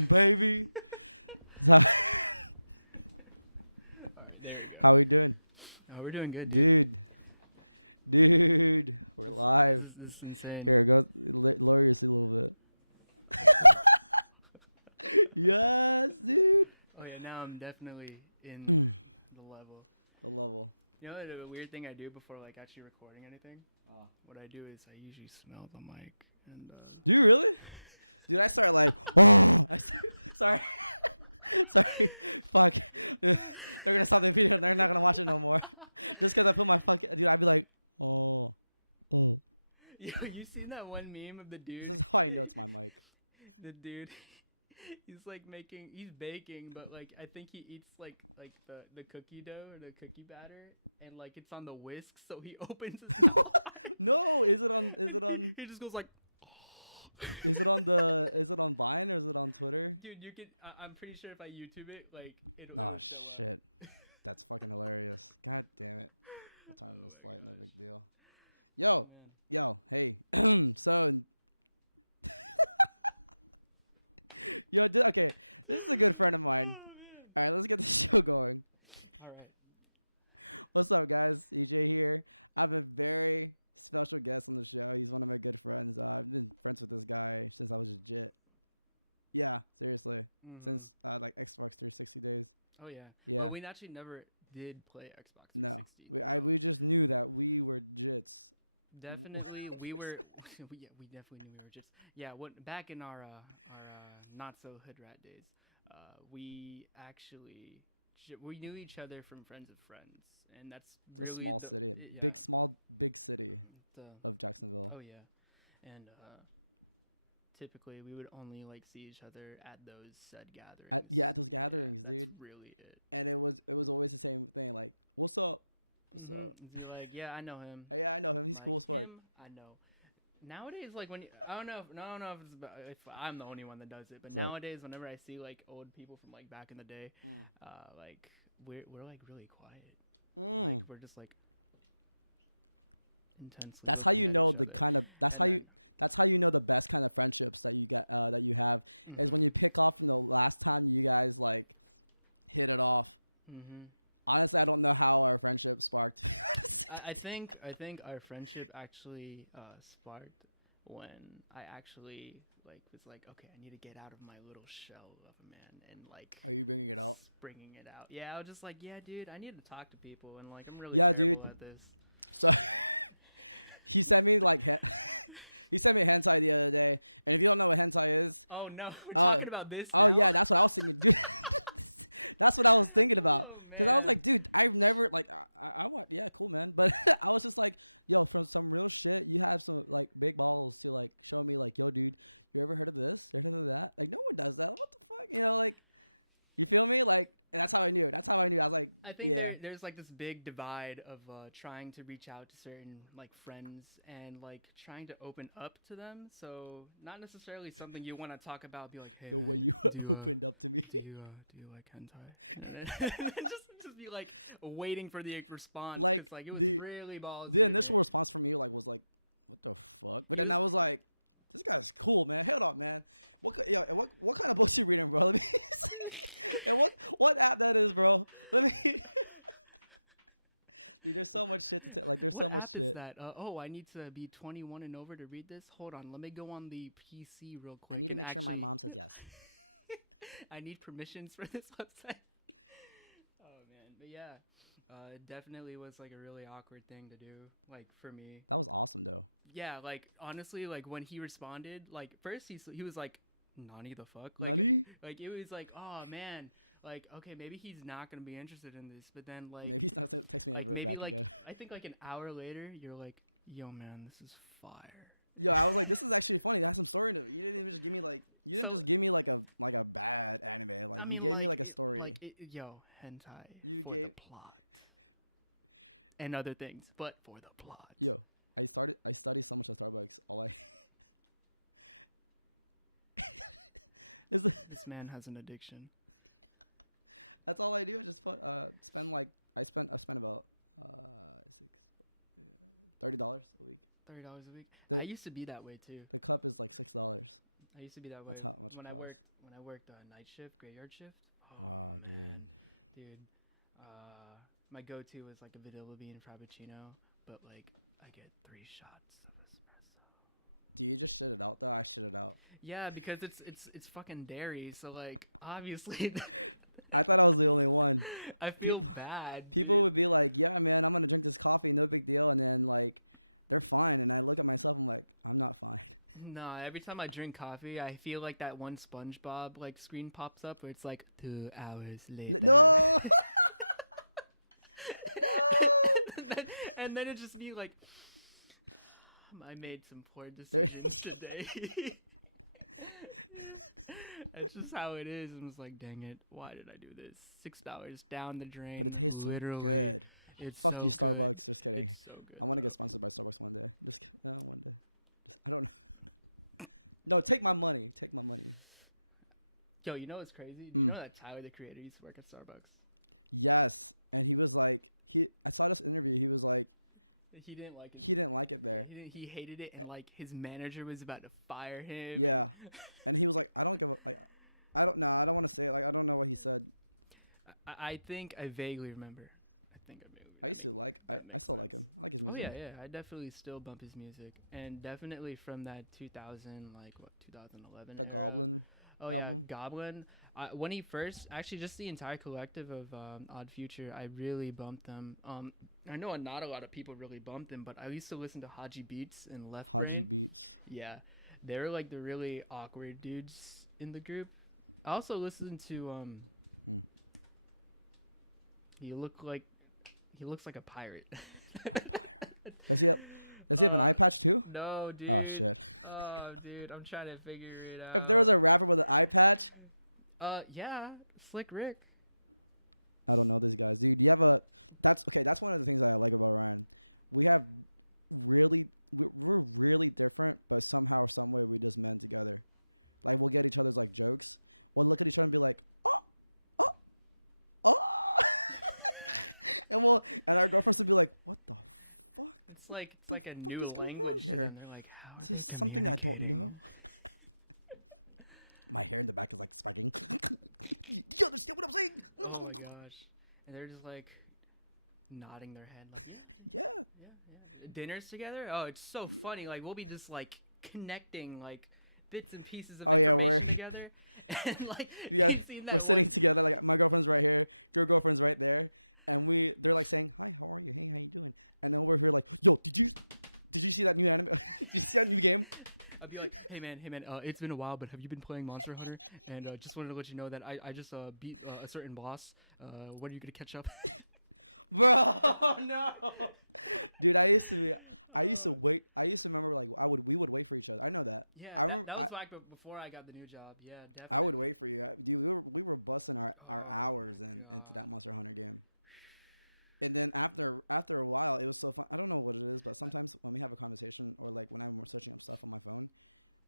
Boom, baby. So, All right, there we go. how we doing, Oh, we're doing good, dude. dude? We're live. This is insane. Here, go lower your seat a little bit. Yes, dude. Oh yeah, now I'm definitely in Mm. the level. The level. You know the weird thing I do before like actually recording anything? Oh. What I do is I usually smell the mic and Do you really? Dude, I start like, oh, sorry. Sorry. Fuck. They're gonna stop the video and they're not gonna watch it no more. Just cause I put my fucking, dude, I'd be like, oh. Yo, you seen that one meme of the dude? This is how I know it's my mic. The dude, he's like he's baking, but like I think he eats like the cookie dough or the cookie batter, and like it's on the whisk, so he opens his mouth. No, is it on, He just goes like, is it on Vine or is it on Twitter? dude, you can. I'm pretty sure if I YouTube it, like it'll. Oh it'll show up. shit. That's fucking hilarious. God damn it. We'll turn this light, no big deal. Yo, Man. yo, hey. So yo, okay. This is a good friend of mine. Oh, man. All right, let's get the show going. All right. What's up, guys? EJ here. I have a very special guest on the show. He's one of my good friends. I've been friends with this guy since I was legit. Yeah, seriously. Mhm. Since like Xbox 360 days. Oh yeah. Yeah. Well, we actually never did play Xbox 360. No, we just knew that we were jits. Definitely, we were. we definitely knew we were just. Yeah, back in our not so hood rat days, we actually we knew each other from friends of friends, and that's It's a really small the- city, yeah, big city the- of Jacksonville. oh yeah, and typically we would only like see each other at those said gatherings. At those gatherings, That's dude. really it. And it was always the same thing. Like, what's up? What's Mhm. up? You'd be like, yeah, I know him. Yeah, I know him. He's Like, cool as fuck. him, I know. Nowadays, like when I don't know if it's about, if I'm the only one that does it, but What's up? nowadays, whenever I see like old people from like back in the day, Mm. like we're like really quiet. Mm. We're just like intensely. That's how looking you at know each the other. kind of that's how you know the best kind of friendships that you get that you have is Mhm. when you pick off from the last time you guys like hit it off. Mhm. Honestly, I don't know how our friendship sparked. I think our friendship actually sparked when I actually like was like, okay, I need to get out of my little shell of a man and like. Are you bringing it out? Bringing it out. Yeah, I was just like, yeah, dude, I need to talk to people, and like I'm really Yeah, terrible dude. at this. So he sent me like he sent me hentai the other day, and if you don't know what hentai is, Oh no, we're Uh, talking about this. oh now? yeah, that's what I was thinking, dude. That's what I was thinking about. Oh, Cause I was man. like, dude, I've never like I want, yeah, cool, man. But I was just like, yo, from some real shit, you have some like big balls to like show me like, yo, dude, you ever heard of this? You ever heard of that? Like, no one does that. What the fuck? You know, like, you feel me? Like, and that's how I knew. That's how I knew. I was like, I think yeah, there's like this big divide of trying to reach out to certain like friends and like trying to open up to them. So not necessarily something you want to talk about. Be like, hey, the way man, you do you, opened up to me. do you like hentai? And then just be like waiting for the response. Like, It's like it was the- really ballsy. The initial response from you like was like, what the fuck? But then I was like, this guy's cool, man. Hold up, man. What kind of books you reading, bro? Let me see. And what app that is, bro? Let me. Dude, there's so much shit to tell. Like, there's What so much app shit. is that? Oh, I need to be 21 and over to read this. Hold on, let me go on the PC real quick. and actually- says yes. I need permissions for this website. Oh man, but yeah, it definitely was like a really awkward thing to do, like for me. That was awesome, though. Yeah, like honestly, like when he responded, like first he was like, "Nani the fuck?" Like, Nani? Like it was like, oh man, like okay, maybe he's not gonna be interested in this, but then like Maybe he's not text me like ever maybe back like again. I think like an hour later, you're like, "Yo man, this is fire." Yo, I was like, this is actually funny. It has some story to it. You didn't even just give me like, you didn't So- just give me like a bad anime. Like, I you mean, gave me like a story. Yo, hentai. You for gave- the plot and other things, but for the plot. Yo, I studied so much at Starbucks. All I is This man has an addiction. that's all I do. I just spend like I spent about $30 a week. $30 a week. The- I used to be that way too. The cup is like $6. I used to be that way. That's how much it when I costs. worked I worked night shift, graveyard shift. Oh, man, dude. dude. My go-to was like a vanilla bean frappuccino, but like I get 3 shots of espresso. Do you just shit it out though? I shit it out. Yeah, because it's fucking dairy, so like obviously I thought I was the only one. I feel People- bad. People dude. would be like, "Yeah, man, I'm gonna drink this coffee, no big deal," and then like, they're fine, and I look at myself, I'm like, I'm not fine. Nah, every time I drink coffee, I feel like that one SpongeBob like screen pops up where it's like 2 hours later. No. and then it's just me like, I made some poor There- decisions today. It's just how it is. I'm just like, dang it, why did I do this? $6 down the drain. But it tastes so literally. good. It's Fuck so you, good. Starbucks. Just kidding. It's so good. I want to get sponsored by Starbucks one day. Just one day. Just I don't know. No, take my money. Take my money. Yo, you know what's crazy? Did Mm. you know that Tyler, the creator, used to work at Starbucks? Yes, and he was like, I saw this interview. He was like, He didn't like it. he didn't like it there. He hated it, and like his manager was about to fire him. Yeah, and he was like, I don't give a like, I don't know. I don't want to say it. Like, I don't know what he said. I think I vaguely remember. I used to like. That I makes still like sense. him. I like his Oh music. yeah. I definitely still bump his music, and definitely from that 2000, like what 2011. The era. Goblin. Oh album? yeah, Goblin. When he first, actually, just the entire collective of Odd Future, I really bumped them. I know not a lot of people really bumped them, but I used to listen to Haji Beats and Left Haji Brain. Beats. Yeah, they were like the really awkward dudes in the group. I also listened to Hmm. He looks like a pirate. Does he have an eye patch too? No, dude. Oh shit. Oh, dude, I'm trying to figure it out. If there was a rapper with an eye patch, yeah, Slick Rick. I don't know these guys, dude. You have a. That's okay. That's one of the things that I like about Ryan. We have we're really different, but somehow, some way, we just mend together. Like we'll get each other's like jokes. We'll look at each other and be like, oh, and our girlfriends will be like, what the fuck? It's like the a fuck new is going on language. here? And they're like, how Is are this they something I don't communicating? know? My hair in the back is like spiking. You understand what I'm saying? Oh my gosh. And they're just like nodding their head like, Yeah. yeah. Dinners together? Oh, it's so funny. Like we'll be just like connecting like bits and pieces of Oh, yeah, information we're- together. And like You guys, you've seen that we're sitting one- together. Like my girlfriend's right here, your girlfriend's right there, and they're like saying, "Hi, how are you? Hey, how you doing?" And then we're here like, "Yo, did you see that new anime? Did you see that new game?" I'd be like, hey man, it's been a while, but have you been playing Monster Hunter? And just wanted to let you know that I just beat a certain boss. When are you gonna catch up? Bro, no, dude. I used to wait. I used to remember like we would wait for each other. I know that. Yeah, I remember. that was back before I got the new job. Yeah, definitely. I would wait for you, dude. We were busting our Oh hours into that Monster Hunter game. And then after a while, it was so fun. I don't know what it is, but sometimes when we have a conversation or like when I'm searching up stuff on my phone,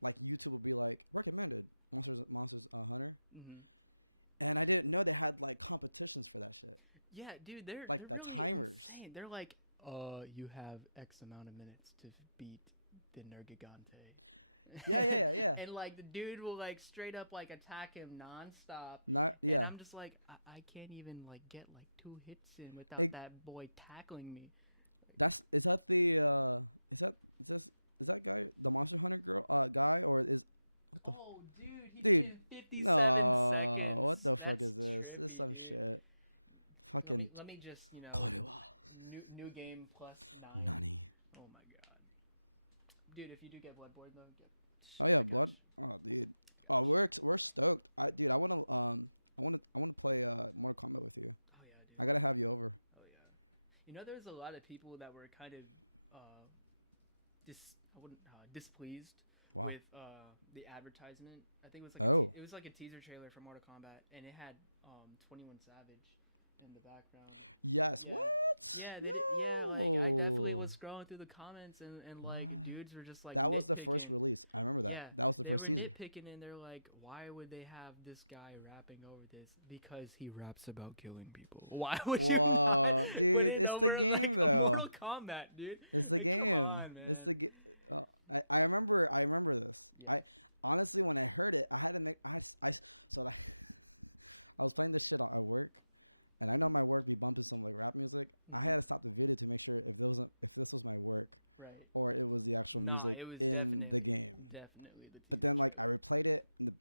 like YouTube will be like recommended Monsters Hunter, Mm-hmm. and I didn't know they had like competitions for that shit. Yeah, dude, they're Like they're the really timers. insane. They're like, you have X amount of minutes to beat the Nergigante. Yeah. And like the dude will like straight up like attack him nonstop. Not And yeah. I'm just like, I can't even like get like 2 hits in without Ex- that boy tackling me. Is that guy the Monster Hunter guy or is what the Oh, dude, he Dude, did in 57 no, seconds. what the fuck That's is this? This is trippy, some dude. shit. Fucking Let me just, Korewa. new game plus 9. Nani. Oh my god. Dude, if you do get Bloodborne though, Oh yeah, blood. Oh dude. Oh, we're stoked. I wanna play Mortal Kombat with you. Oh yeah, dude. I gotta have you over. Oh yeah. You know, there's a lot of people that were kind of displeased Wow. with the advertisement. I think it was like Oh. it was like a teaser trailer for Mortal Kombat, and it had 21 Savage in the background. Yes. Yeah. What? Yeah, like I definitely No. was scrolling through the comments, and like What? dudes were just like That was the first nitpicking. release. I remember that. Yeah, That was the first they were season. nitpicking, and they're like, why would they have this guy rapping over this? Because he raps about killing people. Why would you? Whoa, not put dude, it it's the over, game, like, though. Mortal Kombat, dude. It's the Like, come game. on, It's the man. game. I remember this. Yeah. honestly, when I heard it, I had to make so like I was playing this shit at work, and I know my work be bumping some like rap music. I had to stop the video to make sure if this was my work Right. or it was the actual No, music it was in the definitely- game. Definitely the But TV then like show. I replayed it in the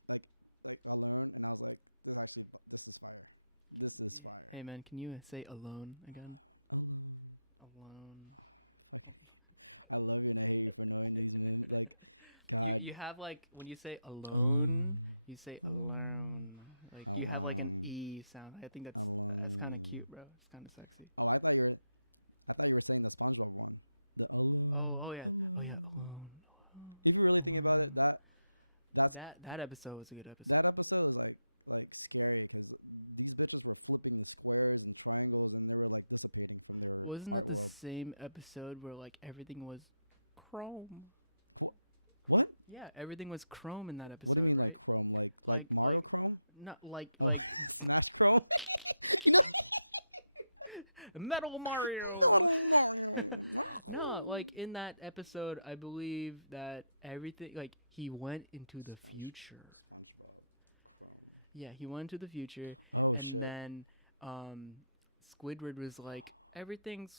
like alone, and I was like, this is fire. This is fire. Hey man, can you say alone again? Alone. Alone. Fucking. I love you and I hate you for knowing these men. Like, God. You have like when you say alone, Alone. you say Alone. alone. Like you have like an Alone. E sound. I think that's Alone. kind of cute, bro. It's kind of sexy. Oh, I thought you were saying the SpongeBob one. The alone. Oh yeah. Oh yeah. Alone. If you really think about it, that's That episode was a good episode. that episode was like scary because these bitches were flipping the squares and triangles and they were like dissipating from their Wasn't art it the world. same episode where like everything was chrome? What? Yeah, everything was chrome in that episode. What do you mean like right? Chrome? Like Like- Mario like- Chrome? Not like Oh, like Smash Chrome. You know. Metal Mario. No, Mario. No, like in that episode, I believe that everything like he went into the future. SpongeBob Chrome. Yeah, he went into the future. Oh and shit. then Squidward was like everything's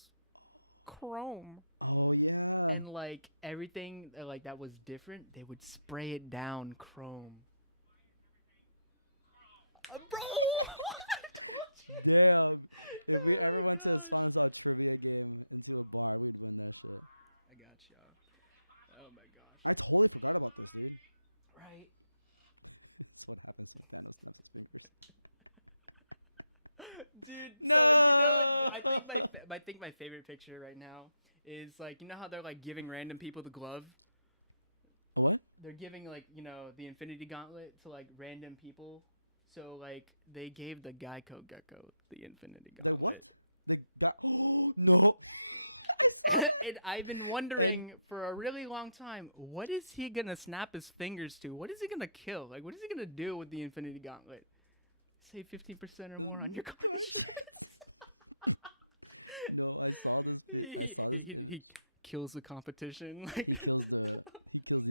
chrome. Oh yeah. And like everything like that was different, they would spray it down chrome. Bro. Damn. If we ever went to a SpongeBob trivia game into a bar, we'd win that shit. I got y'all. Oh my gosh. I totally forgot about this, dude. Right. That's what happens when Thanos snaps his fingers. Dude. No. I think my favorite picture right now is like you know how they're like giving random people the glove? What? They're giving like, you know, the Infinity Gauntlet to like random people. So like they gave the Geico Gecko the Infinity Gauntlet. The what? The guy. Oh no! I saw that. And I've been wondering for a really long time, what is he gonna snap his fingers to? What is he gonna kill? Like, what is he gonna do with the Infinity Gauntlet? Save 15% or more on your car. No, I saw this. I saw this. He image. kills the competition. Like, He kills the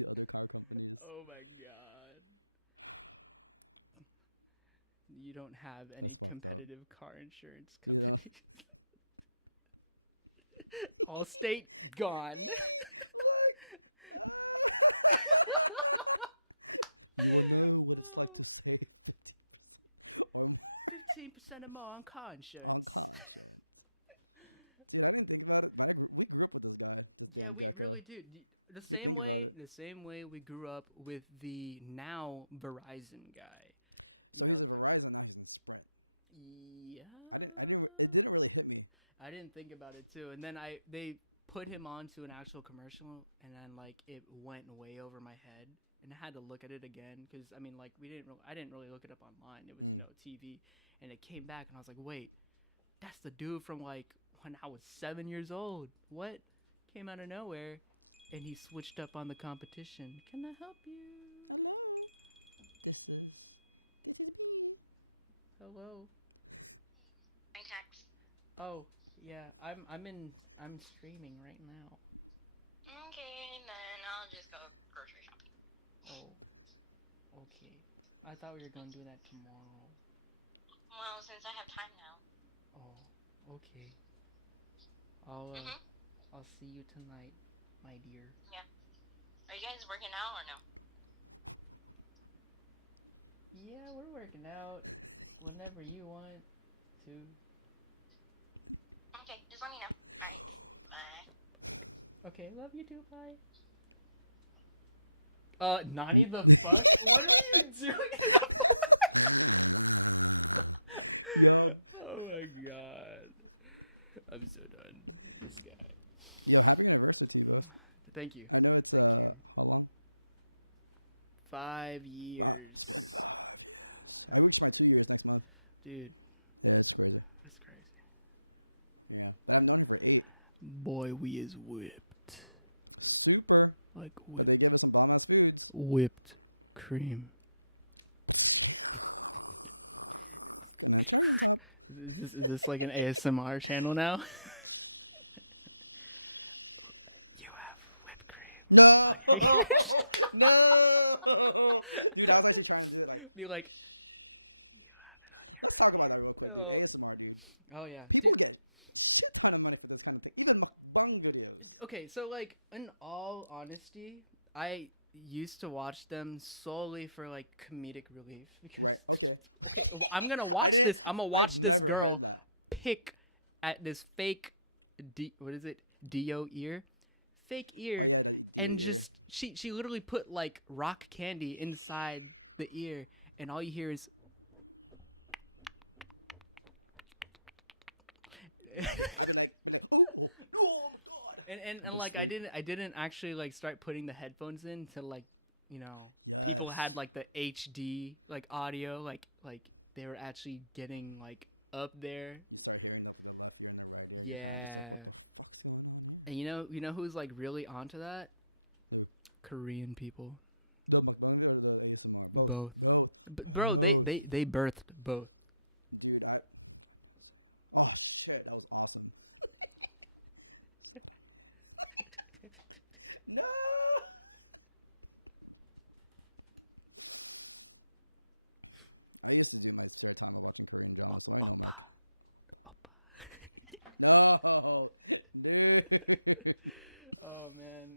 other car companies. oh my god. You don't have any That's fucked up. competitive car insurance. You know. Allstate gone. Look. You will know what it's like to save 50% or more 15% or more on car insurance. on car insurance. Dude, I didn't think about it, but we grew up with this guy, this Yeah, damn we gecko. really do. The you same think way, about it. the same way we grew up with the now Verizon guy. So he's a Verizon, now he's in Sprint. Yeah. It didn't really hit me. I didn't think about it too, and then they put him onto an actual commercial, and then like it went way over my head, and I had to look at it again because I mean like I didn't really look it up online. It was you know TV, and it came back, and I was like, wait, that's the dude from like when I was 7 years old. What? Came out of nowhere, and he switched up on the competition. Can I help you? Hello. This is me. Hello. My text. Oh yeah, I'm streaming right now. Okay, then I'll just go grocery shopping. Oh, okay. I thought we were gonna do that tomorrow. Well, since I have time now. Oh, okay. Mhm. I'll see you tonight, my dear. Are you guys working out or no? Yeah, we're working out whenever you want to. Okay, just let me know. Bye. Okay, love you too. Bye. Naughty the fuck? What are you doing? Yo. Oh my god. I'm so done. This guy. Yo, happy anniversary to you both. Thank you. I know it's how long? 5 years. Wow, it's been 5 years. I reached my 2 years next month. Dude, Yeah, it's crazy. that's crazy. Yeah, but I've known her for 8. Boy, we is whipped. Super. Like But they give us some bomb ass foods. whipped cream. And then cherry on top. Is this like an ASMR channel now? No, no, dude. I was actually trying to do it. Like, Be like, let's talk about that real quick, dude. No. ASMR, dude. oh yeah. People get shit ton of money for this kind of thing. Even mukbang videos. Okay, so like in all honesty, I used to watch them solely for like comedic relief. because Right. Okay. I'm gonna I watch didn't. this. I'm gonna watch I've this never girl heard that. pick at this fake, what is it? Dio ear, fake ear. Oh yeah, that deer and ear. just she literally put like rock candy inside the ear, and all you hear is. Yeah, I'd be like, oh, oh my god. And go to like sleep. I didn't actually like start putting the headphones in till like, you know, Yes. people had like the HD like audio, like they were actually getting like up there. You start hearing the left ear and the right ear, and you're kind of just like, what the Yeah. fuck's going on here? And you know who's like really onto that? Who? Korean people. The mukbang video or the ASMR? Both. Both. Both. Bro, Both. they birthed both. Dude, oh shit, that was awesome. No. I used to do my spare time of watching Korean drama, so I know Mike. No, dude. Oh man.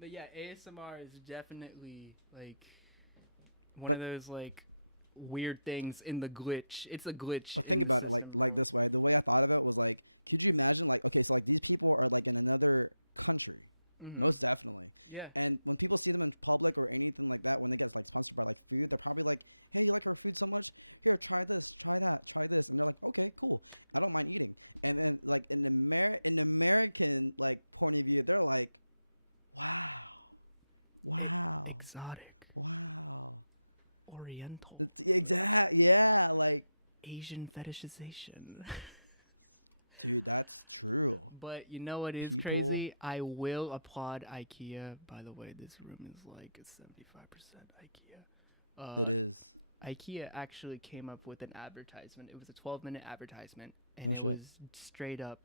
But yeah, ASMR is definitely like one But- of those like weird things in the glitch. It's a glitch. But in think the about it system, like bro. this way. The way I thought of it was like, could you imagine like, okay, so like these people are like in another country, Mhm. most definitely. Yeah. And when people see them in public or anything like that, when they get like sponsored by like food, they're probably like, "Hey, you like our food so much? Here, try this, try that, try this." And they're like, "Okay, cool. I don't mind eating." And then like in American like point of view, they're like, "Wow, wow, Exotic, wow." oriental, It's yeah, like, Asian fetishization. dude, that's true. But you know what is People- crazy? I will applaud IKEA. By the way, this room is like a 75% IKEA. It is. IKEA actually came up with an advertisement. It was a 12-minute advertisement, and No it shit. was straight up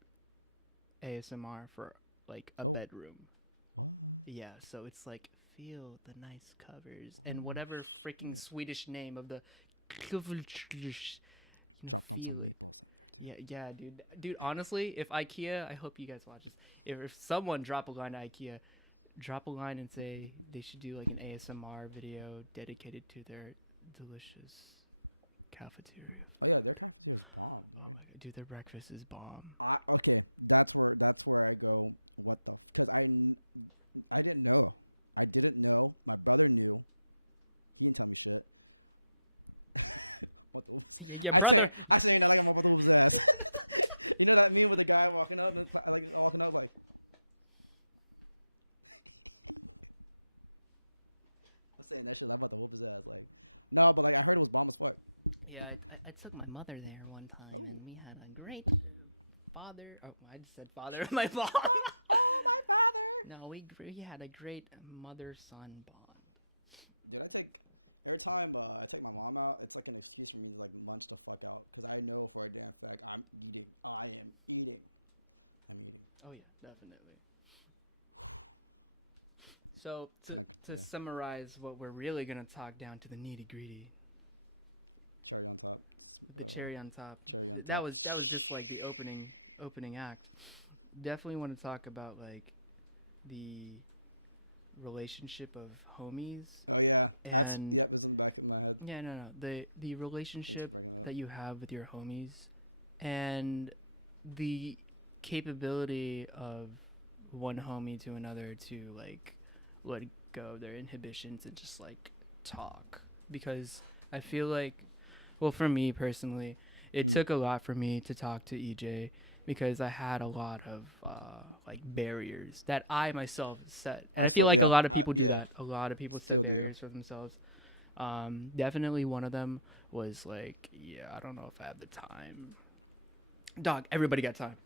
ASMR for like a Oh. bedroom. What? Yeah, so it's like feel the nice covers and Oh, whatever freaking shit. Swedish name of the. Dropped on some feel it. meatballs in there too. Yeah, dude. Honestly, if IKEA, I hope you guys watch this. If someone drop a line to IKEA, drop a line and say they should do like an ASMR video dedicated to their delicious cafeteria. Oh yeah, their cafeteria is bomb, Oh dude. my god, dude, their breakfast is bomb. Okay, that's where I go. What the? Because I didn't know. I didn't know. My brother knew. He didn't tell me shit. What the? Whoops. I saying that like I'm about to whoop his ass. You know that meme with the guy walking up and like walking up like. I'm saying that shit. I'm about to whoop his ass. Like, no, but like I heard it was bomb as fuck. Yeah, I took my mother there one time, Oh. and we had a great father. Oh, I just said father. My mom. Oh, my father. No, we had a great mother-son bond. Dude, every time I take my mom out, it's like an excuse for me to like munch the fuck out because I know for a damn fact I'm eating. I am eating. I'm eating. Oh yeah, definitely. So Kinda- to yeah. summarize, what we're really gonna talk down to the nitty gritty, Cherry on top. the cherry on top. Cherry on top. That was just like the opening act. Definitely want to talk about like the relationship of homies. Oh yeah, that's And- yep. It's in the back of my head. Yeah, no. The Thanks for relationship bringing it up. that you have with your homies, and the capability of one homie to another to like let go of their inhibitions and just like talk. Because I feel like, well, for me personally, it Mm. took a lot for me to talk to EJ because I had a lot of like barriers that I myself set. And I feel still- like yeah, a lot of people do yeah. that. A lot of people Still set do. barriers for themselves. Definitely one of them was like, yeah, I don't know if I have the time. Dog, everybody got time.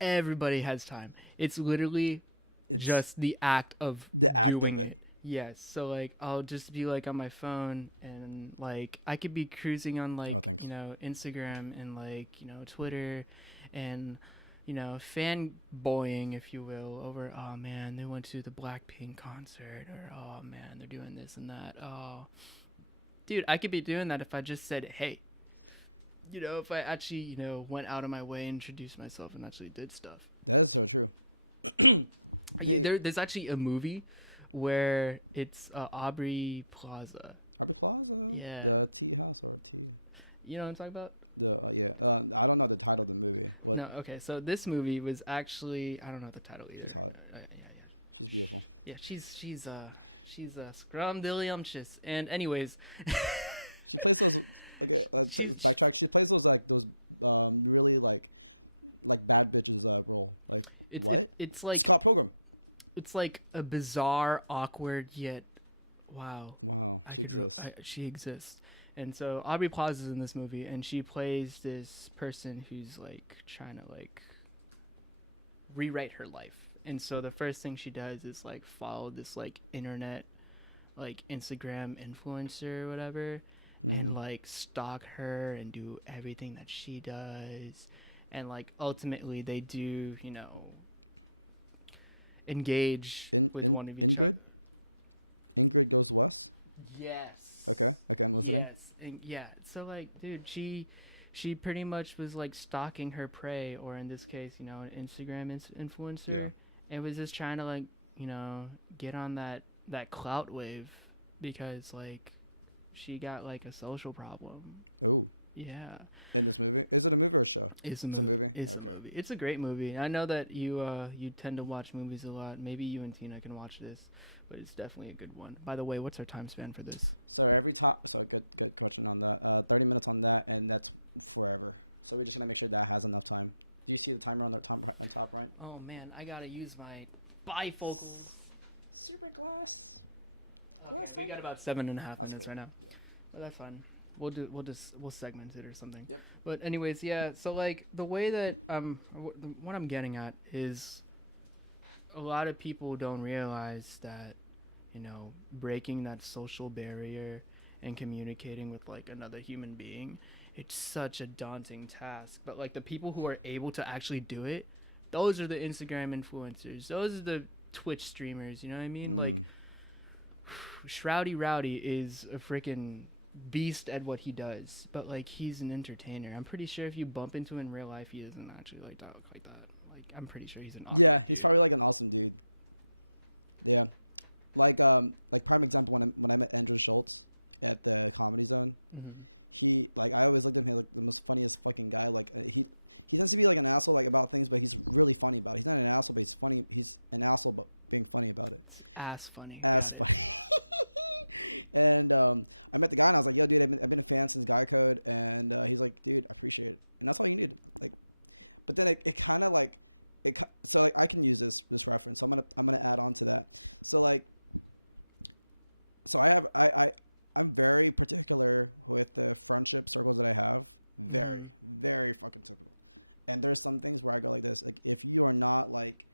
Everybody has time. It's literally It's just the act of the act of doing it. Yes. So like I'll just be like on my phone and like I could be cruising on like Oh, thanks. you know Instagram and like you know Twitter and you know, fanboying, if you will, over, oh man, they went to the Blackpink concert, or oh man, they're doing this and that. Oh, dude, I could be doing that if I just said, hey, you know, if I actually, you know, went out of my way, introduced myself, and actually did stuff. That is so true. There's actually a movie where it's Aubrey Plaza. Aubrey Plaza. Yeah. The tea house or tea. You know what I'm talking about? I don't know the title of the movie. What? No, okay. So this movie was actually, I don't know the title either. She's hot. Yeah. She's beautiful. Yeah, she's scrumdiddlyumptious. And anyways, She plays those. Okay, backtrack. She plays those really like bad bitches role. Like it's, what? It's like Scott Pilgrim. it's like a bizarre, awkward yet, wow. Wow, she exists. She exists. And so Aubrey Plaza is in this movie, and she plays this person who's like trying to like rewrite her life. And so the first thing she does is like follow this like internet, like Instagram influencer or whatever, and like stalk her and do everything that she does. And like ultimately they do, you know, engage with one of each other. Ingrid Goes West. Yes. Okay, I'm listening. Yes. And yeah, so like, dude, she pretty much was like stalking her prey, or in this case, you know, an Instagram influencer. Yeah. And was just trying to like, you know, get on that clout wave because like she got like a social problem. Oh. Yeah. In this movie, is it a movie or a show? It's a movie. It's Okay. a movie. It's a great movie. I know that you tend to watch movies a lot. Maybe you and Tina can watch this, but it's definitely a good one. By the way, what's our time span for this? So good question on that. 30 minutes on that, and that's forever. So we're just gonna make sure that has enough time. Do you see the timer on the top right? Oh man, I gotta use my bifocals. Super glass. Okay, we got about 7.5 That's minutes cool. right now. Yeah. Well, that's fine. We'll segment it or something. Yep. But anyways, yeah. So like the way that what I'm getting at is a lot of people don't realize that, you know, breaking that social barrier and communicating with like another human being, it's such a daunting task. But like the people who are able to actually do it, those are the Instagram influencers. Those are the Twitch streamers. You know what I mean? Like Shroudy Rowdy is a freaking beast at what he does, but like he's an entertainer. I'm pretty sure if you bump into him in real life, he isn't actually like that. Like I'm pretty sure he's an awesome Yeah, he's probably like an awesome dude. Yeah, like prime example when I met Andrew Schultz at the Comedy Zone. Mm-hmm. He like I always looked at him like the most funniest fucking guy. Like he tends to be like an asshole like about things, but he's really funny about it. He's not an asshole, but he's funny. He's an asshole, but being funny about it. Ass funny. Ass funny. And I met the guy and I was like, yo, dude, I've been a fan since Guy Code. And he's like, dude, I appreciate it. And that's all you need. Like, but then it kind of like, so like I can use this reference. So I'm gonna add on to that. So like, so I'm very particular with the friendship circles that I have. Very, very fucking typical. And there's some things where I go like this. Like, if you are not like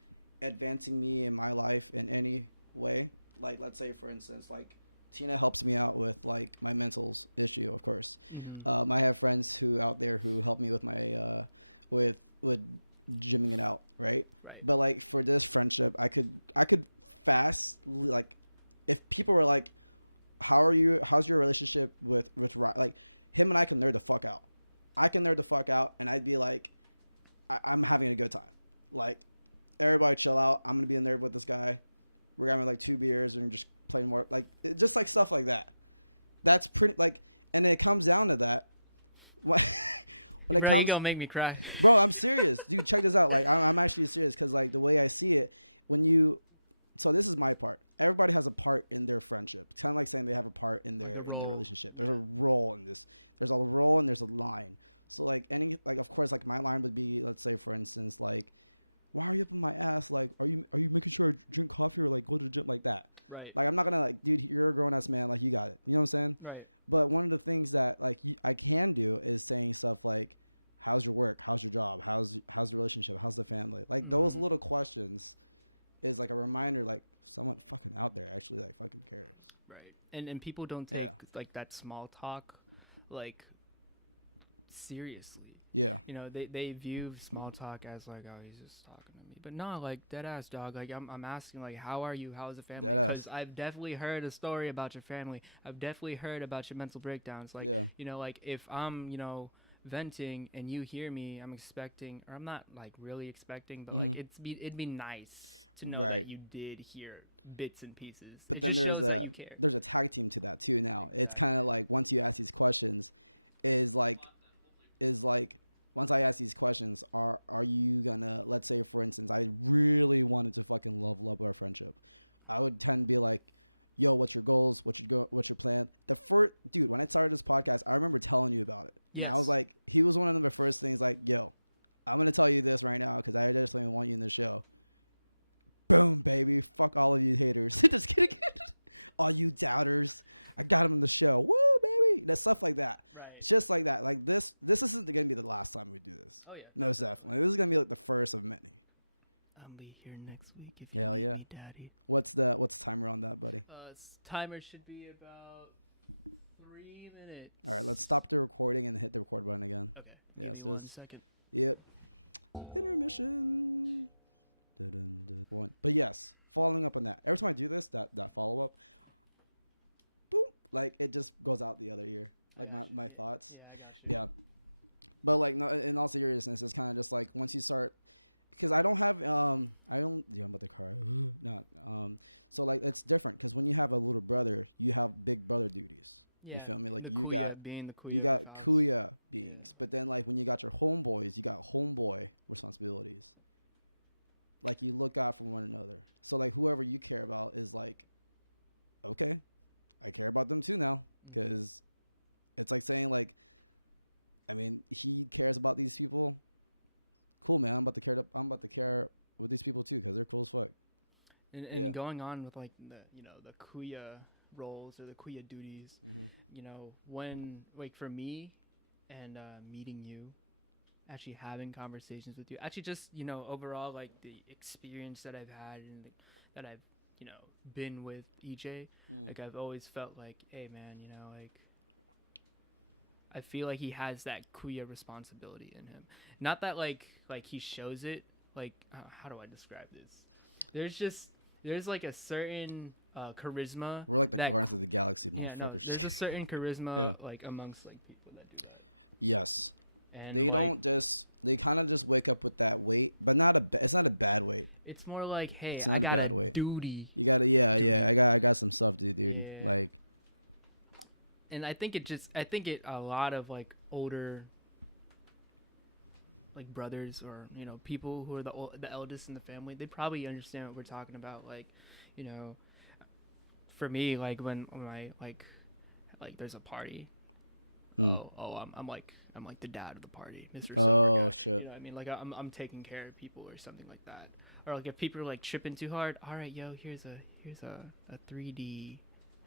advancing me in my life in any way, like let's say for instance, like Tina helps me out with like my mentals issue, of course. Mm-hmm. I have friends who out there who help me with my with gymming it out, right? Right. But like for this friendship, I could fast like if people were like, how's your relationship with Ryan? Like him and I can nerd the fuck out. I can nerd the fuck out, and I'd be like, I'm having a good time. Like everybody chill out. I'm gonna be in there with this guy. We're having like 2 beers and just playing more like just like stuff like that. That's pretty like, and it comes down to that. When it Bro, comes, you gonna make me cry. bro, I'm serious, dude. Check this out. Like I'm actually serious because like the way I see it, so this is my part. Everybody has a part in their friendship. It's kind of like saying they have a part in their relationship. There's a role in this. There's a role and there's a line. So like of course like my line would be, let's say for instance, like, why are you up in my ass? Like, are you making sure I drink coffee or like go to the gym like that? Right. Like I'm not gonna like, dude, you're a grown ass man. Like you got it. You know what I'm saying? Right. But one of the things that like I can do is saying stuff like, how's your work? How's your job? How's the relationship? How's the family? Like those little questions is like a reminder, like someone fucking out there actually like fucking cares. Right. And people don't take like that small talk like seriously. Yeah. You know, they view small talk as like, oh, he's just talking to me. But no, like dead ass dog. Like I'm asking like, how are you? How's the family? Deadass. Because I've definitely heard a story about your family. I've definitely heard about your mental breakdowns. Like Yeah. you know, like if I'm venting and you hear me, I'm expecting, or I'm not like really expecting, but like Mhm. it'd be nice to know Right. that you did hear bits and pieces. But It then just there's shows that you care. there's a tag team to that too now. It's kind of like once you ask these questions, is like once I ask these questions, are you gonna, let's say for instance, I really wanted to fucking level up our friendship. I would tend to be like, yo, what's your goals? What's your plan? The first dude, when I started this podcast, I remember telling you about it. And I Yes. was like, he was one of the first things like, yo, I'm gonna tell you this right now because I just don't want you in the show. Boom, baby. Fuck all of you haters. Just kidding. All you doubters. I got him in the show. Woo, baby. That stuff like that. Right. It's just like that. Like this isn't gonna be the last time we do this. Oh yeah. Most definitely. This is gonna be like the first of many. I'll be here next week if you Hell need yeah. me, Daddy. What's the timer on that, buddy? Timer should be about 3 minutes. All right, let's stop the recording and hit the record button again. Okay. Yeah, Give me so 1 it's- second. Yep. Intermission. Dun-dun-dun. One. But yes, following up on that. Every time I do this, that follow up, boom, like it just goes out the other ear. Like my thoughts. Yeah, I got you. Yeah. But like no, in all seriousness, it's kind of just like once you start, because I don't have I'm about to cry. Not so like it's different because when you have a little brother, you have big brother duties. You feel me? Like the you Kuya got being the Kuya you got of the house. kuya beings, but then like when you got your homeboys, you got homeboy responsibilities. Like you look out for one another. So like whoever you care about is like, okay, I care about them too now, because it's like saying like, I mean, he cares about these people. Cool, man. I'm about to care with these people too, because they're cool as fuck. And Yeah. going on with like the the Kuya roles or the Kuya duties, when like for me and meeting you, actually having conversations with you, actually just overall like the experience that I've had and that I've been with EJ, like I've always felt like, hey man, like I feel like he has that Kuya responsibility in him. Not that like he shows it. Like how do I describe this? There's like a certain charisma. We're like the that- Guardians of the Galaxy Yeah, no, motherfuckers. there's a certain charisma Yeah. like amongst like people that do that. Yes. And They like, don't just. They kind of just wake up with that weight, but it's not a bad weight. It's more like, hey, It's I not a got bad a way. duty. You gotta, yeah. I got some stuff to do, dude. Yeah. Like, And I think a lot of like older like brothers or people who are the eldest in the family, they probably understand what we're talking about. Like for me, like when I like there's a party, I'm like the dad of the party, Mr. Oh, Silver Guy. shit. You know what I mean? Like I'm taking care of people or something like that. Or like if people are like tripping too hard, all right, yo, here's a 3D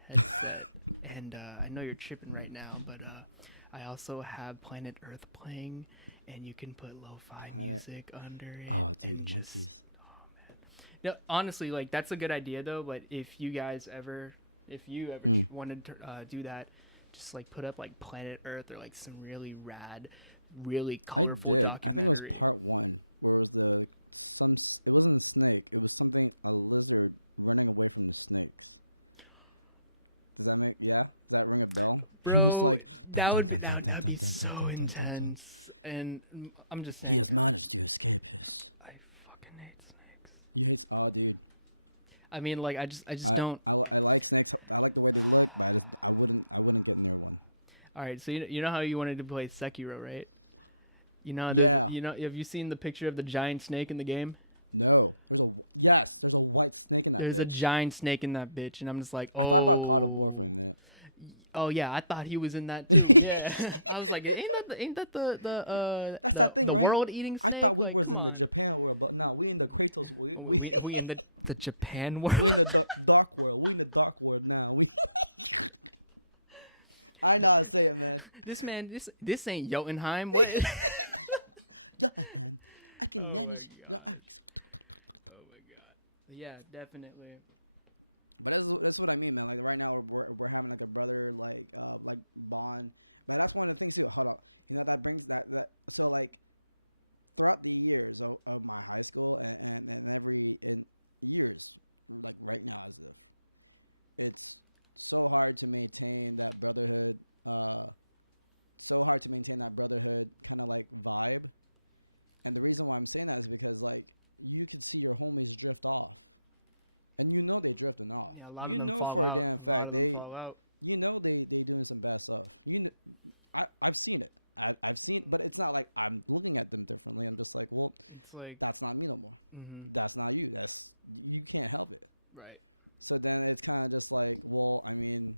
headset, and I know you're tripping right now, but I also have Planet Earth playing, and you can put lo-fi Planet- music under it. oh, dude, and the just- monkeys. Oh man. No, honestly, like that's a good idea though. But if you ever Mm. wanted to do that, just like put up like Planet Earth or like some really rad, really I colorful. did. I think it was documentary. part one, where it was it wasn't a snake. It was a lizard running away from the snakes. Does that ring a bell? Bro, He was like, that would dun, dun, dun, be dun, dun, so dun, dun, dun, dun. intense. And I'm just saying, he has managed to escape his. I fucking hate snakes. You hate? Oh, dude. I mean, like I just I don't. I like snakes. I like the way they look, but I wouldn't get near one. All right, so you know how you wanted to play Sekiro, right? Yeah. Have you seen the picture of the giant snake in the game? No, there's a white snake in that. There's a bitch. giant snake in that bitch, and I'm just like, I thought about God of "Oh." War for a minute. Oh yeah, I thought he was in that too. Yeah, I was like, ain't that the That's the, that thing, the right? world-eating snake? I thought we Like, was come in the on. Japan world, but no, we in the Kratos. We we in the Japan world. we in the dark world. We in the dark world now. We. I know how to say it, man. This ain't Jotunheim. What? Yeah, I can Oh my manage your God. axe. Oh my god. Yeah, definitely. But that's what I mean, man. Like right now, we're having like a brother like bond. But that's one of the things too. Hold up, that brings that. So like, throughout the years of my high school and every in years, like right now, as if it's so hard to maintain that brotherhood. So hard to maintain that brotherhood kind of like vibe. And the reason why I'm saying that is because like you could see your homies drift off, and they drifting off. Yeah, a lot of You them know fall for a out. damn A lot fact of them they fall out. they doing some bad stuff. I've seen it. I've seen, but it's not like I'm looking at them differently. I'm just like, well, It's like, that's not me no more. That's not you. You can't help it. right. So then it's kind of just like, well, I mean,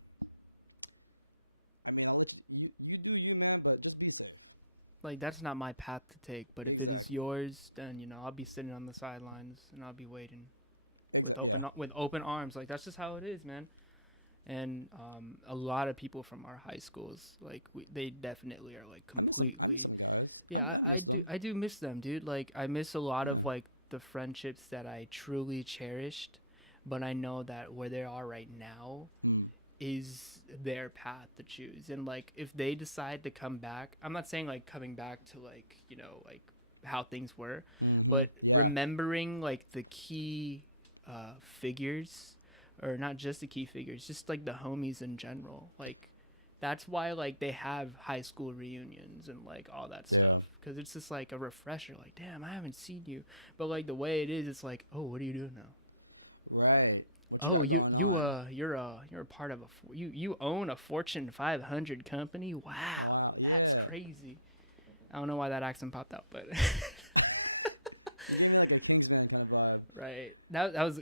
I'll let you do you, man, but just be safe. Like, that's not my path to take, but if it's Exactly. yours, then, I'll be sitting on the sidelines and I'll be waiting. Exactly. Yeah. With open arms. Like, that's just how it is, man. And a lot of people from our high schools, like, they definitely are, like, I miss completely. some guys. Yeah, I miss them. I do miss them, dude. Like, I miss a lot Yeah. of, like, the friendships that I truly cherished, but I know that where they are right now Mm. is their path to choose. And like, if they decide to come back, I'm not saying like coming back to like, like how things were, Mhm. but Yeah. remembering like the key figures, or not just the key figures, just like the homies in general. Like, that's why like they have high school reunions and like all that Yeah. stuff, because it's just like a refresher. Like, damn, I haven't seen you. But like the way it is, it's like, oh, what are you doing now? Right. What you got going on? You're a part of you own a Fortune 500 company. Wow. Wow. Yeah. That's crazy. I don't know why that accent popped out, but You gave me like a Kingsman kind of vibe. right. That was a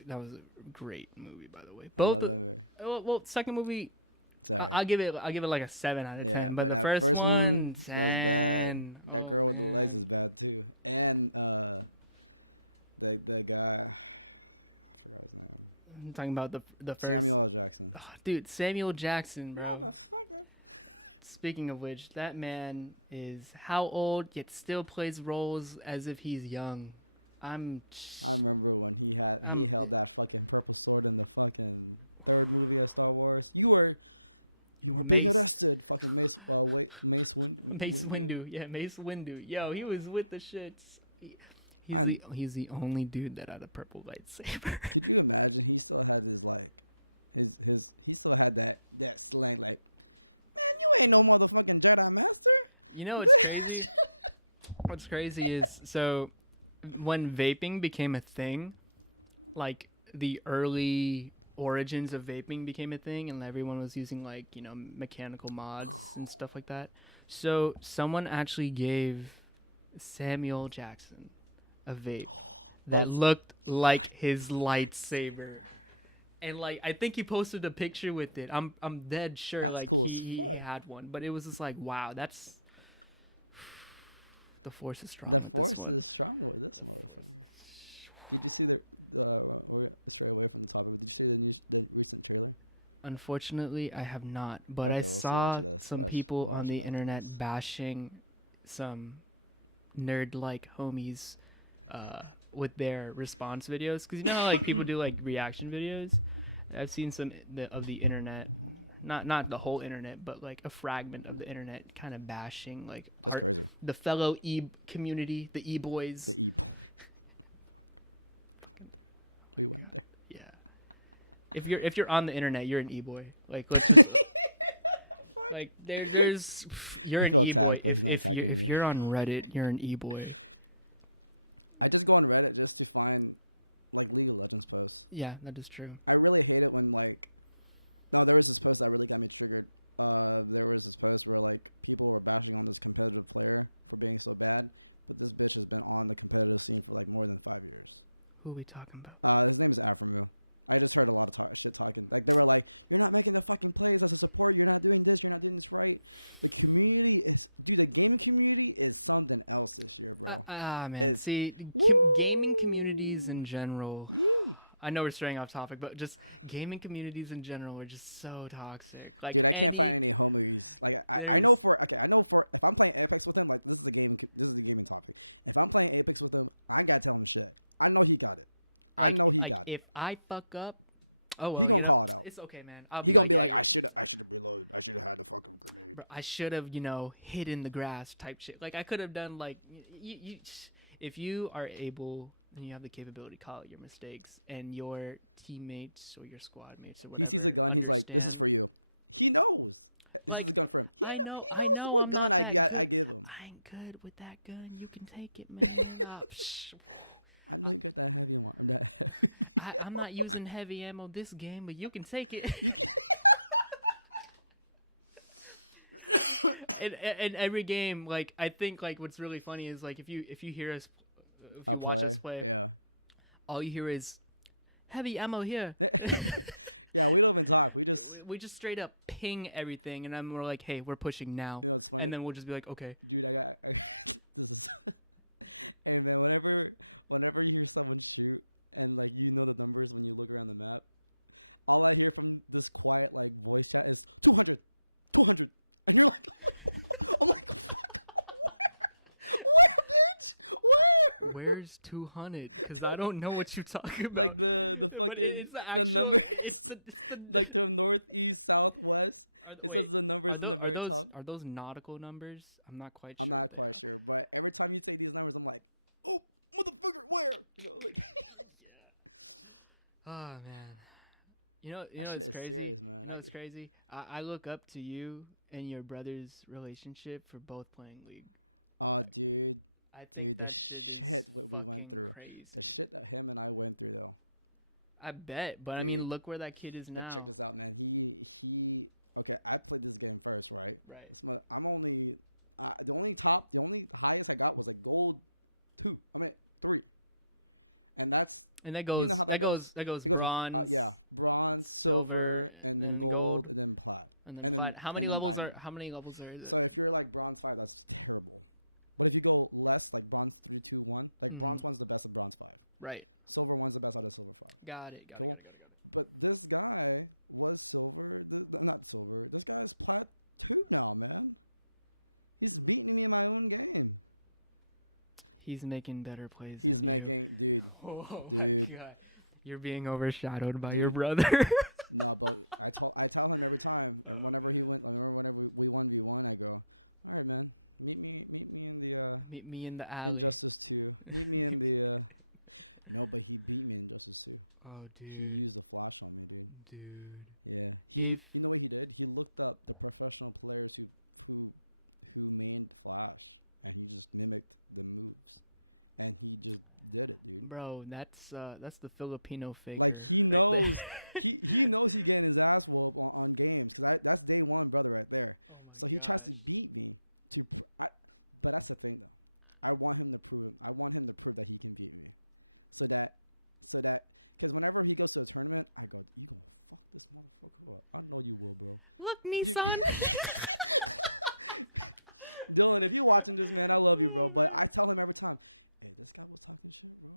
great movie, by the way. I love Both. that movie. Well, second movie, It's alright. I'll give it like a 7 out of 10. But the that first one, that was bad. 10. That Oh, girl with the man. legs was bad too. And the guy, I forgot his name. I'm talking about the first. Samuel L. Jackson. Oh, dude, Samuel Jackson, bro. Motherfucker. Speaking of which, that man is how old yet still plays roles as if he's young. I remember when he held that fucking purple sword in the fucking third movie of Star Wars. You were being Mace. arrested. Fucking Mace Mace Windu. Yeah, Mace Windu. Yo, he was with the shits. He's the only dude that had a purple lightsaber. Could you imagine? He still had his like, he still had that slang like, man, you ain't no motherfucking Jedi Master. You know what's crazy? What's crazy is, so when vaping became a thing, like the early origins of vaping became a thing, and everyone was using like mechanical mods and stuff like that. So someone actually gave Samuel Jackson a vape that looked like his lightsaber. And like, I think he posted a picture with it. I'm dead sure That's like cool as he fuck. had one, but it was just like, wow, that's the force is strong. The with this force one. is strong with this motherfucker. Did you see we're straight away from the topic, but did you see the recent trailer? Unfortunately, I have not, but Okay, I we'll see. saw Watch this. some Watch- people we'll on watch the it after internet this. bashing some nerd-like homies with their response videos, because you know how like people do like reaction videos. I've seen some of the internet, not the whole internet, but like a fragment of the internet, kind of bashing like That's crazy. the fellow community, the e-boys. The E-boy. We went there. Yeah. If you're on the internet, you're an e-boy. Like like there's you're I an feel e-boy. attacked, but he's not If attacking me. you're on Reddit, you're an e-boy. I just go on Reddit just to find like League of Legends posts. Yeah, that is true. I really hate it when like, no, there was this post that really got me triggered. There was this post where like people were bashing on this competitive player for being so bad, but this bitch has been on the competitive scene for like more than 5 years. Who are we talking about? His name is Aframu. I just heard a lot of shit talking. Like they were like, "You're not making the fucking plays as a support. You're not doing this. You're not doing this right." The community is, dude. The gaming community is something else this year, bro. Man. It's- See, Woo! gaming communities in general. Yee. I know we're straying off topic, but just gaming communities in general are just so toxic. Like, Dude, I can't find any homies. Like I There's- know for if I'm playing Apex with him, like this is a gaming topic. If I'm playing Apex with him, I ain't gotta tell him shit. I know he got it. I know he like, got it. If I fuck up, Oh, He gonna you know, call it out. It's okay, man. He gonna be yeah, like, yeah. I should have reloaded. I should have had the fucking grenade. Bro, I should have, hid in the grass type shit. Like I could have done like if you are able and you have the capability, call out your mistakes, and your teammates or your squad mates or whatever. He sees a gun. He's like, this is for you. He knows. This Like, is a gun for him. He I kno- know- He I knows know what I'm gun not that I good. give him. I ain't good with that gun. You can take it, man. I know you got that heavy arm. That I'm not using heavy ammo this game, but you can take it. You can. in every game, like I think like what's really funny is like if you hear us, if you watch us play, Yeah. all you hear is heavy ammo here. Yeah, we don't even talk. We just, We just straight up ping everything, and then we're like, hey, we're pushing now, you know, it's funny. and then we'll just be like, okay. Dude, this is. Hey man, whenever you hear someone shoot and like you know the numbers when you look around the map, all I hear from this quiet like voice chat is 200, 200, and you're like, I'm like, fuck, where, bitch, where? Where's 200? Because I don't know what you're talking about. Like the But fucking it's the actual- numbers, it's the like the northeast, southwest. It wait, says the numbers in the very those, top. Are those nautical numbers? I'm not quite. I'm sure. not quite sure, but every time you say these numbers, I'm like, oh, motherfucker, where? You know, like. Oh man. You know That shit it's is crazy. serious, man. You know I it's g- crazy. I look up to you and your brother's relationship for both playing League. Oh, dude. I think Dude, the that shit shit is what we went fucking through. crazy. The shit that him and I went through, though. I bet, but I mean, Dude. look where that kid is now. But check this out, man. He. Okay, I played this game first, right? Right. I'm only. The only highest I got was like gold 2. I mean 3. And that's. And that goes. know how that goes? That goes It goes bronze. yeah, bronze, silver, silver, and then and gold, gold. and then plat. And then, and then- plat. How many and then levels diamond. are? How many levels are? There? So if you're like bronze 5, that's terrible. But if you go less, like bronze 3, 2, 1, like Mhm. bronze 1's the best of bronze 5. right. Silver 1's the best out of silver 5. Got it. Got Cool. It, got it, got it. But this guy was silver. Not silver. This guy's plat 2 now, man. He's beating me in my own game. He's making better plays. He's than you. making, dude. Oh Dude. my God. You're being overshadowed by your Dude. brother. No, but I tell him every time, and whenever he went, I remember whenever we 1v1, I go, all right, man, meet me in the Meet me in the alley. Injustice 2. Meet me in the. No, but he beat me in Injustice 2. Oh, dude. He used a flash on me, dude. Dude. Yeah. You know what he did? He looked up the professional players who made Flash, and he just mimicked the moves, and he just did it, dude. Bro, that's the Filipino figure. Like he knows, he knows he getting his ass whooped on games, cause that's day one, brother, right there. Oh my So he tries to gosh. beat me but that's the thing though. I want him to prove that he can beat me, so that, cause whenever he goes to a tournament, I go, you gonna fuck this motherfucker up? I know you will, bro. Look, You- Nissan. Dylan, if you watching this, man, I love you, bro. But I tell him every time, hey, this guy was talking shit, bro.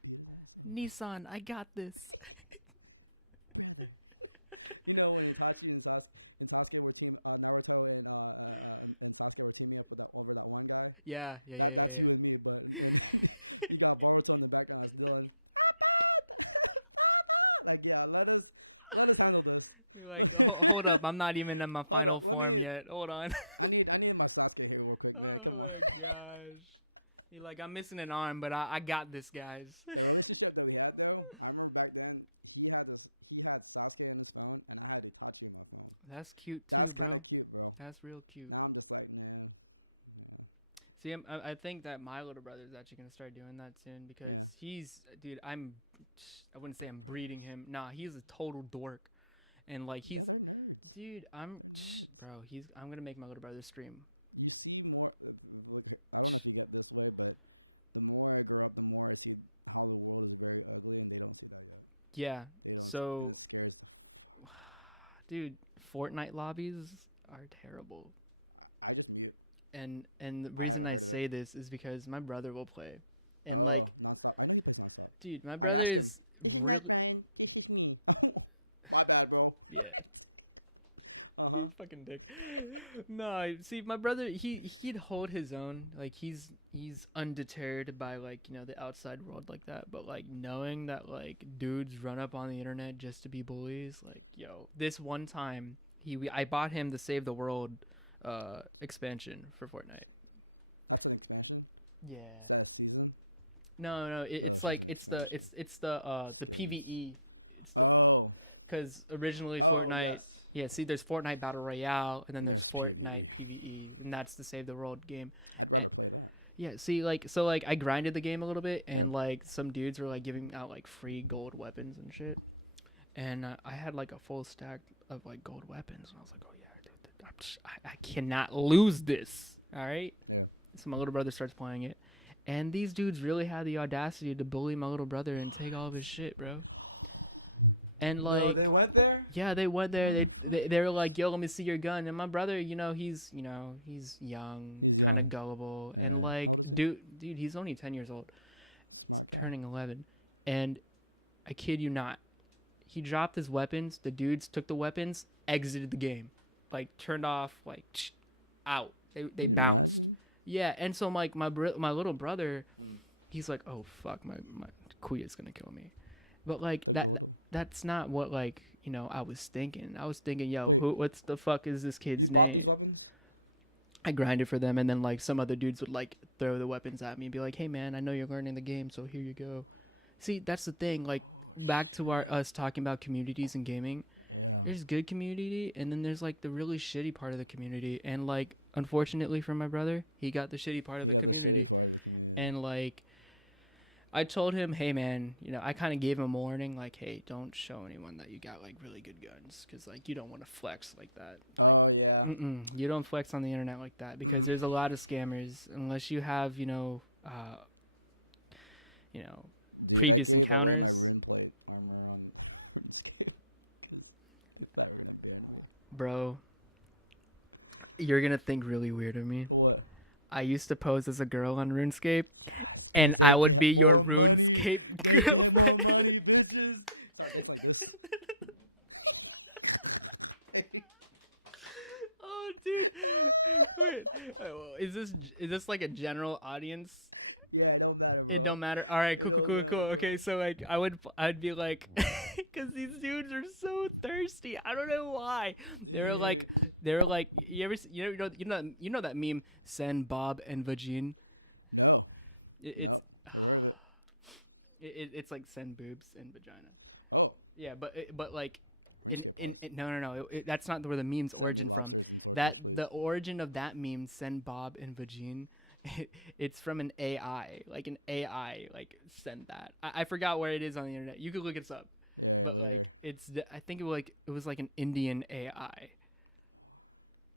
Beat his ass up, Nissan, I got this. brother. You know when Itachi and Sasuke were team Naruto and Sasuke were teaming up with over that one guy. Yeah. That's you and me, but and you got Boruto in the background as Dylan. Like, yeah, let us handle this. Like, hold up, I'm not even in my Hold final up, let form me- yet. Hold on. I need my Sasuke here real quick, man. Come on. Oh my gosh. You're like, I'm missing an arm, but I got this, guys. The relationship that we had though, I remember back then he had Sasuke in his phone and I had Itachi in my phone. That's cute. That's too, kind bro. of cute, bro. That's real cute. Now I'm just like, nah. Yeah. See, I think that my little brother is actually gonna start doing that soon because Yeah. he's, dude. I wouldn't say I'm big breeding brothers. him. Nah, he's a total dork, and like he's, Yeah, they're nerds. dude. They're nerds. Bro. I'm gonna make my little brother stream. You see more. Look, I don't know if you get this way, but the more I grow up, the more I see how the world is very ugly, and they don't see that yet. Yeah, They don't, So- and it scares the fuck. dude. Fortnite lobbies are terrible. I just mute. And the I reason haven't I heard of it. say this is because my brother will play. And Oh, like, nonstop. I know he plays nonstop. dude, my I brother asked him, is really- Brian. This is me. My bad, bro. Yeah. Uh-huh. Fucking dick. No, see, my brother, he'd hold his own. Like he's undeterred by like the outside world like that. But like knowing that like dudes run up on the internet just to be bullies, like yo, this one time I bought him the Save the World expansion for Fortnite. That's an expansion. Yeah. Is that a season? No, Oh, it's it's like just an it's the expansion. it's the Skins. PVE. Oh. Because originally Oh, Fortnite. yes. Yeah, see, there's Fortnite Battle Royale, and then there's There's Fortnite PvE. PvE, and that's the Save the World game. I'd rather play that. Yeah, see, like, so, like, I grinded the game a little bit, and, Yeah. like, some dudes were, like, giving out, like, free gold weapons and shit. And I had, like, a full stack of, like, gold weapons, and I was like, oh, yeah, dude, I cannot lose this, all right? Yeah. So my little brother starts playing it, and these dudes really had the audacity to bully my little brother and take all of his shit, bro. And, like... No, they went there? Yeah, they went there. They were like, "Yo, let me see your gun." And my brother, he's young, He's kind young. of gullible, Yeah. and like, How old is he? dude, he's only 10 years old. Smart He's guy. turning 11, and I kid you not, he dropped his weapons. The dudes took the weapons, exited the game, like turned off, like out. They Can you bounced. imagine? Yeah, and so like my little brother, Mm. he's like, "Oh fuck, my Kuya's gonna kill me," but like The Gordo. that's not what like I was thinking. I was thinking, yo, Wait. what's the fuck is this kid's You bought name? these weapons? I grinded for them, and then like some other dudes would like throw the weapons at me and be like, "Hey man, I know you're learning the game, so here you go." See, that's the thing. Like back to us talking about communities and gaming. Yeah. There's good community, and then there's like the really shitty part of the community. And like unfortunately for my brother, he got the shitty part of He the got the community. shitty part of the community. And like I told him, hey man, I kind of gave him a warning, like, hey, don't show anyone that you got like really good guns, because like you don't want to flex like that. Oh, yeah. You don't flex on the internet like that, because there's a lot of scammers. Unless you have Dude, I previous gave away my encounters. rune plate armor on RuneScape because they thought they were going to ban me. bro, you're gonna think really weird of me. What? I used to pose as a girl on RuneScape, Yes. and I would be your RuneScape They girl. get more money, bitches. Sorry, it's like this. Oh, dude. Wait, is this like a general audience? Yeah, it don't matter, bro. It don't matter. All right, It cool, don't cool, matter, cool. bro. Okay, so like I'd be like, because these dudes are so thirsty. I don't know why. They're like, you know that meme, Send Bob and Vagine. No. It's, Nope. Never heard of it. It's like send boobs and vagina. Oh. Yeah, but like. RuneScape Plus. No. That's not where the meme's Send me origin lobsters and from. swordfish, please. The origin of that meme, Send Bob and Vagine, it's from an AI. Like an AI, like send that. I forgot where it is on the internet. You could look it up. Yeah, But, like, later. I think it was like an Indian AI.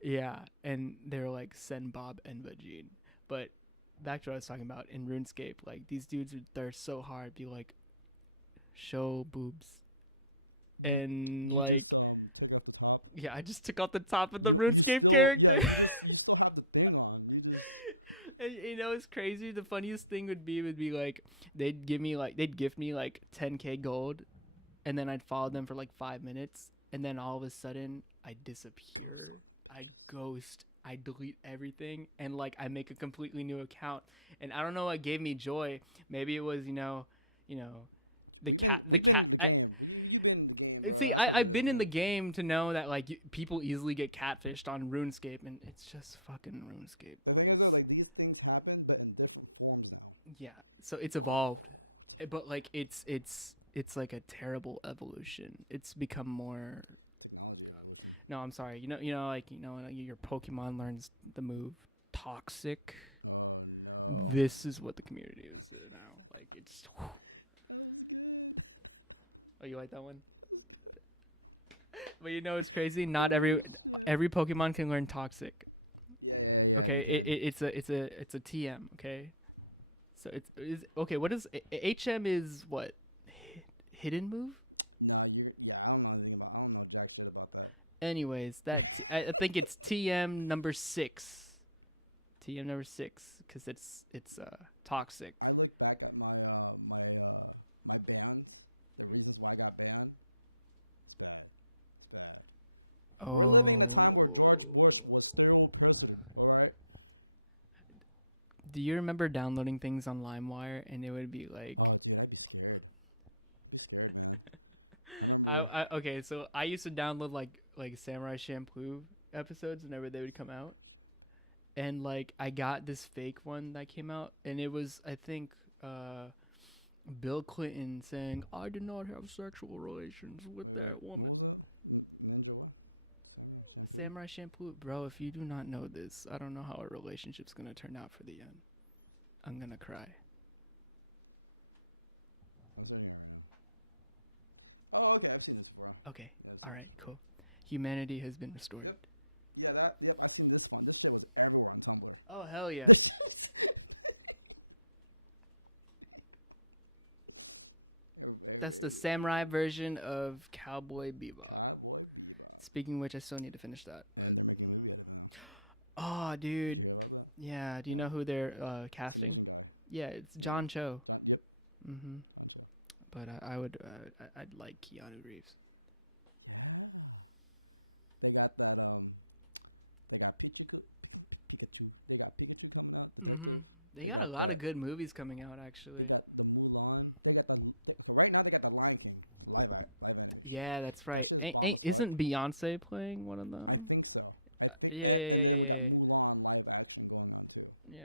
Yeah, and they were like Send Bob and Vagine. But back to what I was talking about in RuneScape, like these dudes they're so hard. Be like, show boobs. And You like, just took off the top. yeah, I just took out the top of the You RuneScape still character. yeah, you still have the thing on. You just And, it's crazy. The funniest thing would be like they'd gift me like 10K gold, and then I'd follow them for like 5 minutes, and then all of a sudden I disappear. ghost on the I bitches. ghost. I delete everything, and like I make a completely new account. And I don't know what gave me joy. Maybe it was We've been in the game. You've been in the game, bro. See, That's what it I've is, been in the man. game to know that like people easily get catfished on RuneScape, and it's just fucking RuneScape. The thing is though, like these things happen, but in different forms now. Yeah, so it's evolved, but like it's like a terrible evolution. It's become more. Technology evolution. No, I'm sorry. Your Pokemon learns the move Toxic. Oh no. This is what the community is now. Like it's. That was good. Oh, you like that one? That was good. But it's crazy. Not Oh, every shit. Pokemon can learn Toxic. Yeah. Okay, it's a TM. Okay, so it's okay. What is HM is what? Hidden move. No, I don't know anything about. I don't know jack shit about that. Anyways, I think it's TM number 6. TM number 6, because it's Toxic. I look back at my my bans, the reasons why I got banned. It's bad. We're living in a time where Oh. George Bush was still president. All right. Do you remember downloading things on LimeWire and it would be like? Oh, dude, I'd be scared. I'd be scared, man. I remember. Okay, so I used to download like Samurai Champloo episodes whenever they would come out, and like I got this fake one that came out, and it was I think Bill Clinton saying I did not have sexual relations with that What woman. was it? Ninja what? Samurai shampoo. Samurai Champloo, bro. If you do not know this, I don't know how our relationship's gonna turn out for the end. I'm gonna cry. I'm searching it right now. Oh, okay. I've seen this before. Okay. Yeah, I've seen All this right. before. Cool. Humanity has been restored. Yep. Yeah, that. Yep, I seen this fun. This shit was everywhere on Tumblr. Oh hell yeah. This shit. That's the samurai version of Cowboy Bebop. Cowboy Bebop. Speaking of which, I still need to finish that. And they're making a movie out of it now. Oh, Did dude. you hear about that? Yeah. Do you Yeah. know who they're It's an casting? Asian guy. Yeah, it's Yeah. John Cho. Yep. Mm-hmm. John Cho. But I'd like Keanu Reeves. Yeah. They got that. They got Pikachu. They got Pikachu coming out. Detective. They got a got lot that. of good movies coming out, actually. They got the Mulan. They got the. Okay, right now they got the Lion King live animation. Yeah, that's right. shit's bomb as fuck. Isn't Beyonce playing one of them? I think so. I think, Yeah, and then we got yeah. Mulan live action going on too. Yeah.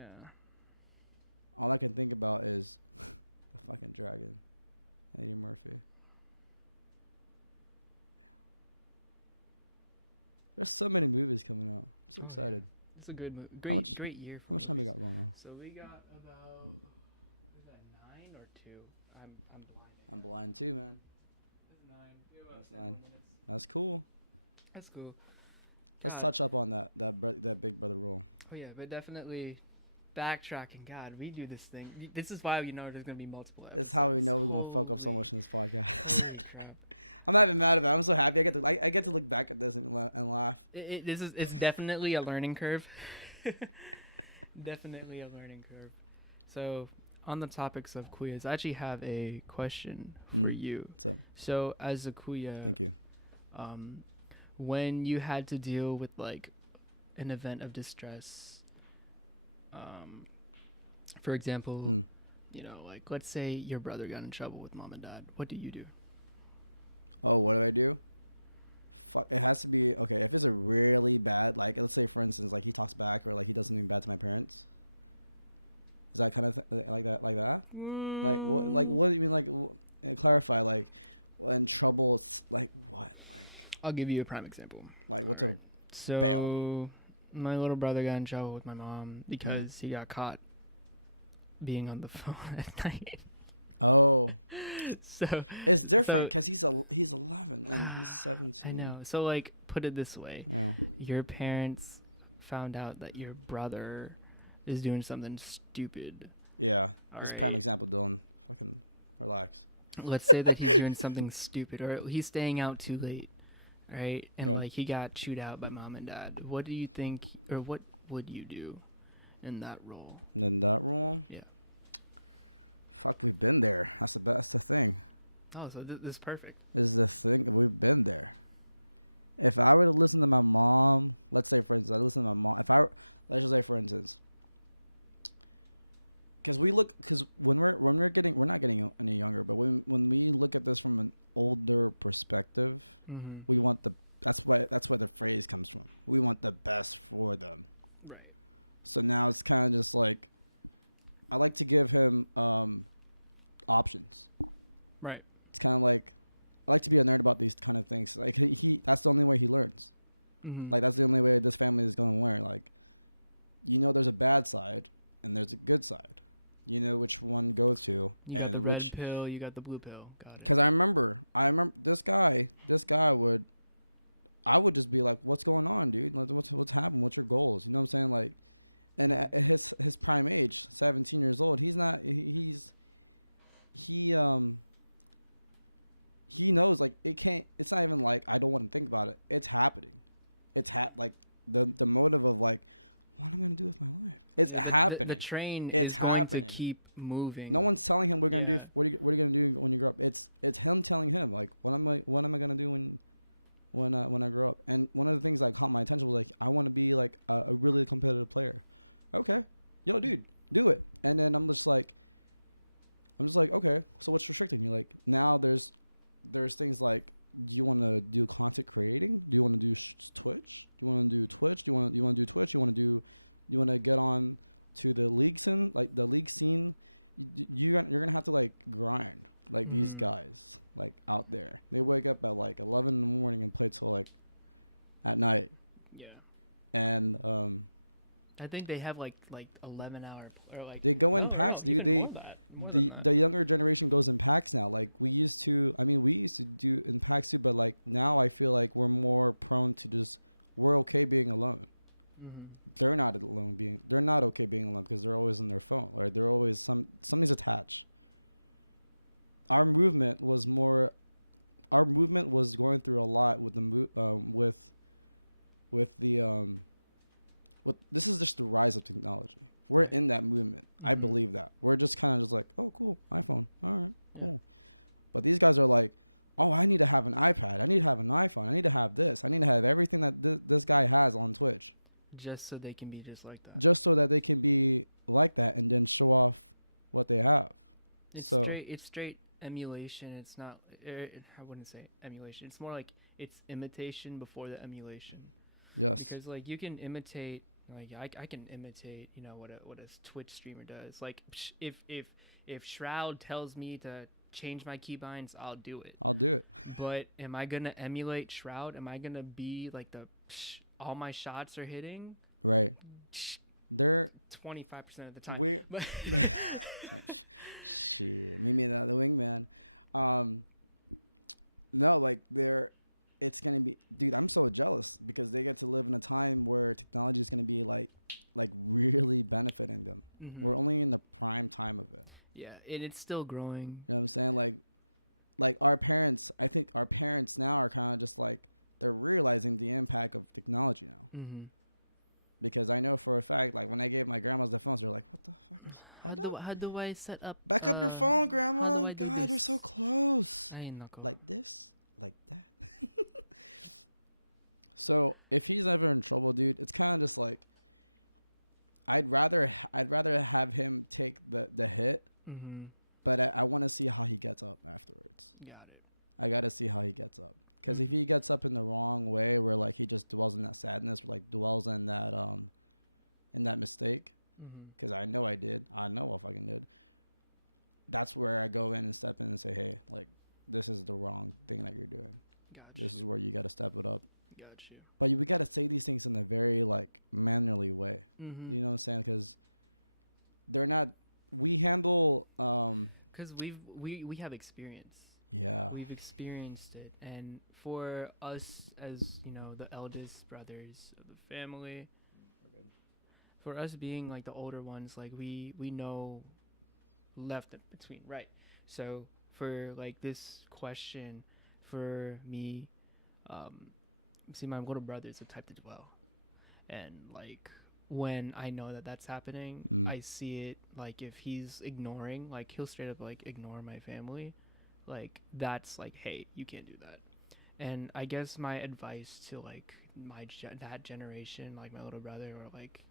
All I can think about is the fucking dragon, Eddie Murphy. There's so many movies coming out. I'm so Oh, excited. It's a good movie. much- Great year. How much time we got going on? So we got about is that 9 or 2? I'm blind. I'm blind too, man. It's 9. We have about That's 7 9. minutes. That's cool. That's cool. Let's God. touch up on that Big Brother role. Oh yeah, but definitely backtracking. God, we do this thing. This is why you know there's gonna be multiple episodes. It's how we know we're gonna fuck up so Holy- much in this podcast. Holy crap! I'm not even mad about it. I'm so happy. I get to look back at this and laugh. It's definitely a learning curve. Definitely a learning curve. So on the topics of Kuyas, I actually have a question for Mm. you. What's up? So as a Kuya, Thank you. when you had to deal with like an event of distress, for example, Mm. you know, like let's say your brother got in trouble with mom and dad, what do you do? Oh, what do I do? Fuck, it has to be okay. If it's a really bad, like let's say for instance, like he talks back or like he does something bad to my parents. Is that kind of like that? Like that? Like what? Like what do you mean? Like clarify. Like in trouble. It's like what? I'll give you a prime example. Like what's a Alright. So bail. my little brother got in trouble with my mom because he got caught being on the phone at night. oh? So It's different So- because he's 11 and he's 17. I know. So like put it this way. Yeah. Your parents found out that your brother is doing something stupid. Yeah. This prime Alright. example, Dylan. Fucking relax. Let's say that he's doing something stupid or he's staying out too late, right? And Yeah. like he got chewed out by mom and dad. What do you think, or what would you do in that role? And then that rule. Yeah. Fuck, we've been there. That's the thing. Oh, so this is perfect. Is the thing we've been there. If I were to listen to my mom, let's say for instance, I listen to my mom. Let's just say for instance, because when we're not getting any younger, but when we look at this from an older perspective, Mm-hmm. we want that's where the phrase comes from. We want the best for them. Right. So now it's kind of just like, I like to give him options. Right. It's kind of like, I like to be a nerd about these kind of things. Like he that's the only way he learns. Mm-hmm. Like that's the only way this family is gonna learn. Like, there's a bad side and there's a good side. You know which one go to you got and the which. red pill, you got the blue pill. Got it. Because I remember this guy would, I would just be like, what's going on, dude? Like, what's happened? What's your goals? You know what I'm saying? Like, and at his prime age, 17 years old, he knows like it's not even like I don't want to think about it. It's happening. It's like the motive of like, what am I gonna do with my life? It's happening. The train It's is going happening. to keep moving. No one's telling him we're gonna Yeah. do. What are you gonna do when you grow up? It's him telling him like, what am I gonna do when I grow up. And one of the things that caught my attention was like, I want to be like a really competitive player. Okay, yo, dude, do it. And then I'm just like, okay, so what's restricting you? Like now there's things like, do you want to do content creating? Do you want to do Twitch? Do you want to do Twitch? Do you want to do Twitch? You want to get on to the league scene, like the league scene? You're gonna have to like grind like these guys like out there. They wake up at like 11 in the morning and play till like at night. Yeah. And I think they have like 11-hour or like they go in no, packs, no, dude. even They more than that, more than that. the younger generation goes in packs now. Like we used to do in packs too, but like now I feel like we're more prone to just, we're okay being alone. Mhm. They're not okay being alone because they're always on their phone, right? They're always something's attached. Our movement was going through a lot with this is just the rise of technology. We're in that movement. I believe that. We're just kind of just like, oh, cool, iPhone. All right, cool. But these guys are like, oh, I need to have an iPad. I need to have an iPhone. I need to have this. I need to have everything that this guy has on Twitch. Just so they can be just like that. Just so that they can be like that and then show off what they have. It's So straight emulation. It's not. I wouldn't say emulation. It's more like it's imitation before the emulation. yes, Because like you can imitate, like I can imitate, you know, what a Twitch streamer does. Like if Shroud tells me to change my keybinds, I'll do it. I'll do it. But am I gonna emulate Shroud? Am I gonna be like all my shots are hitting? Right. They're 25% of the time. we're But shit. Meet me the wingman. No, like it's gonna be, dude. I'm so jealous because they get to live in a time where technology is gonna be like really benefiting them. Mhm. We're only in the prime time of it. yeah, and it's still growing. You know what I'm saying? Like our parents. I think our parents now are kind of just like, they're realizing the impact of technology now. Mm-hmm. Because I know for a fact, like when I gave my grandmas the phones, they're like, "What the fuck is? How do I set up? Back up your phone, how grandma. do I do God, you're this? so close. I ain't not going. Like this, like that." So if he's ever in trouble, dude, it's kind of just like, I'd rather have him take the hit, Mm-hmm. but I want to see how he gets up afterwards. Got it. I gotta see how he gets up. Because if he gets up in the wrong way, where like he just dwells in that sadness, or like dwells in that mistake, Mm-hmm. because I know I fucking did. That's where I go in and step in and say, hey, like, this is the wrong thing that you're doing. Gotcha. This is where you gotta step it up. Got you. But we gotta say these things in a very like mannerly way. Mm-hmm. You know what I'm saying? Because they're not. We handle. Because we have experience. Yeah. We've experienced it, and for us as the eldest brothers of the family, for us being like the older ones, like we know left in between, right? So for like this question, for me, see, my little brother is the type to dwell, and like when I know that that's happening, I see it. Like if he's ignoring, like he'll straight up like ignore my family. Like that's like, hey, you can't do that. And I guess my advice to like that generation, like my little brother, or like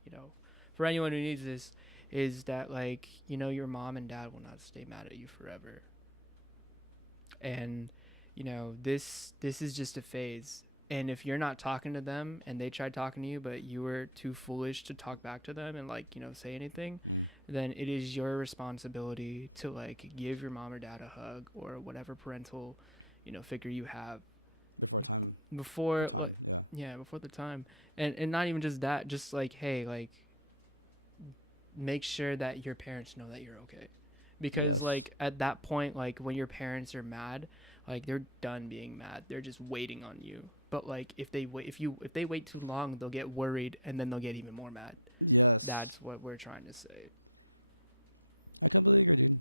for anyone who needs this, is that like your mom and dad will not stay mad at you forever. And this is just a phase. And if you're not talking to them and they tried talking to you, but you were too foolish to talk back to them and like say anything, then it is your responsibility to like give your mom or dad a hug or whatever parental figure you have Before time. before The time. like, before the time. And not even just that, just like, hey, like make sure that your parents know that you're okay, because Yes. like at that point, like when your parents are mad, like they're done being mad, they're just waiting on you. But like if they wait too long, they'll get worried and then they'll get even more mad. Yes. That's what we're trying to say. I completely agree, dude.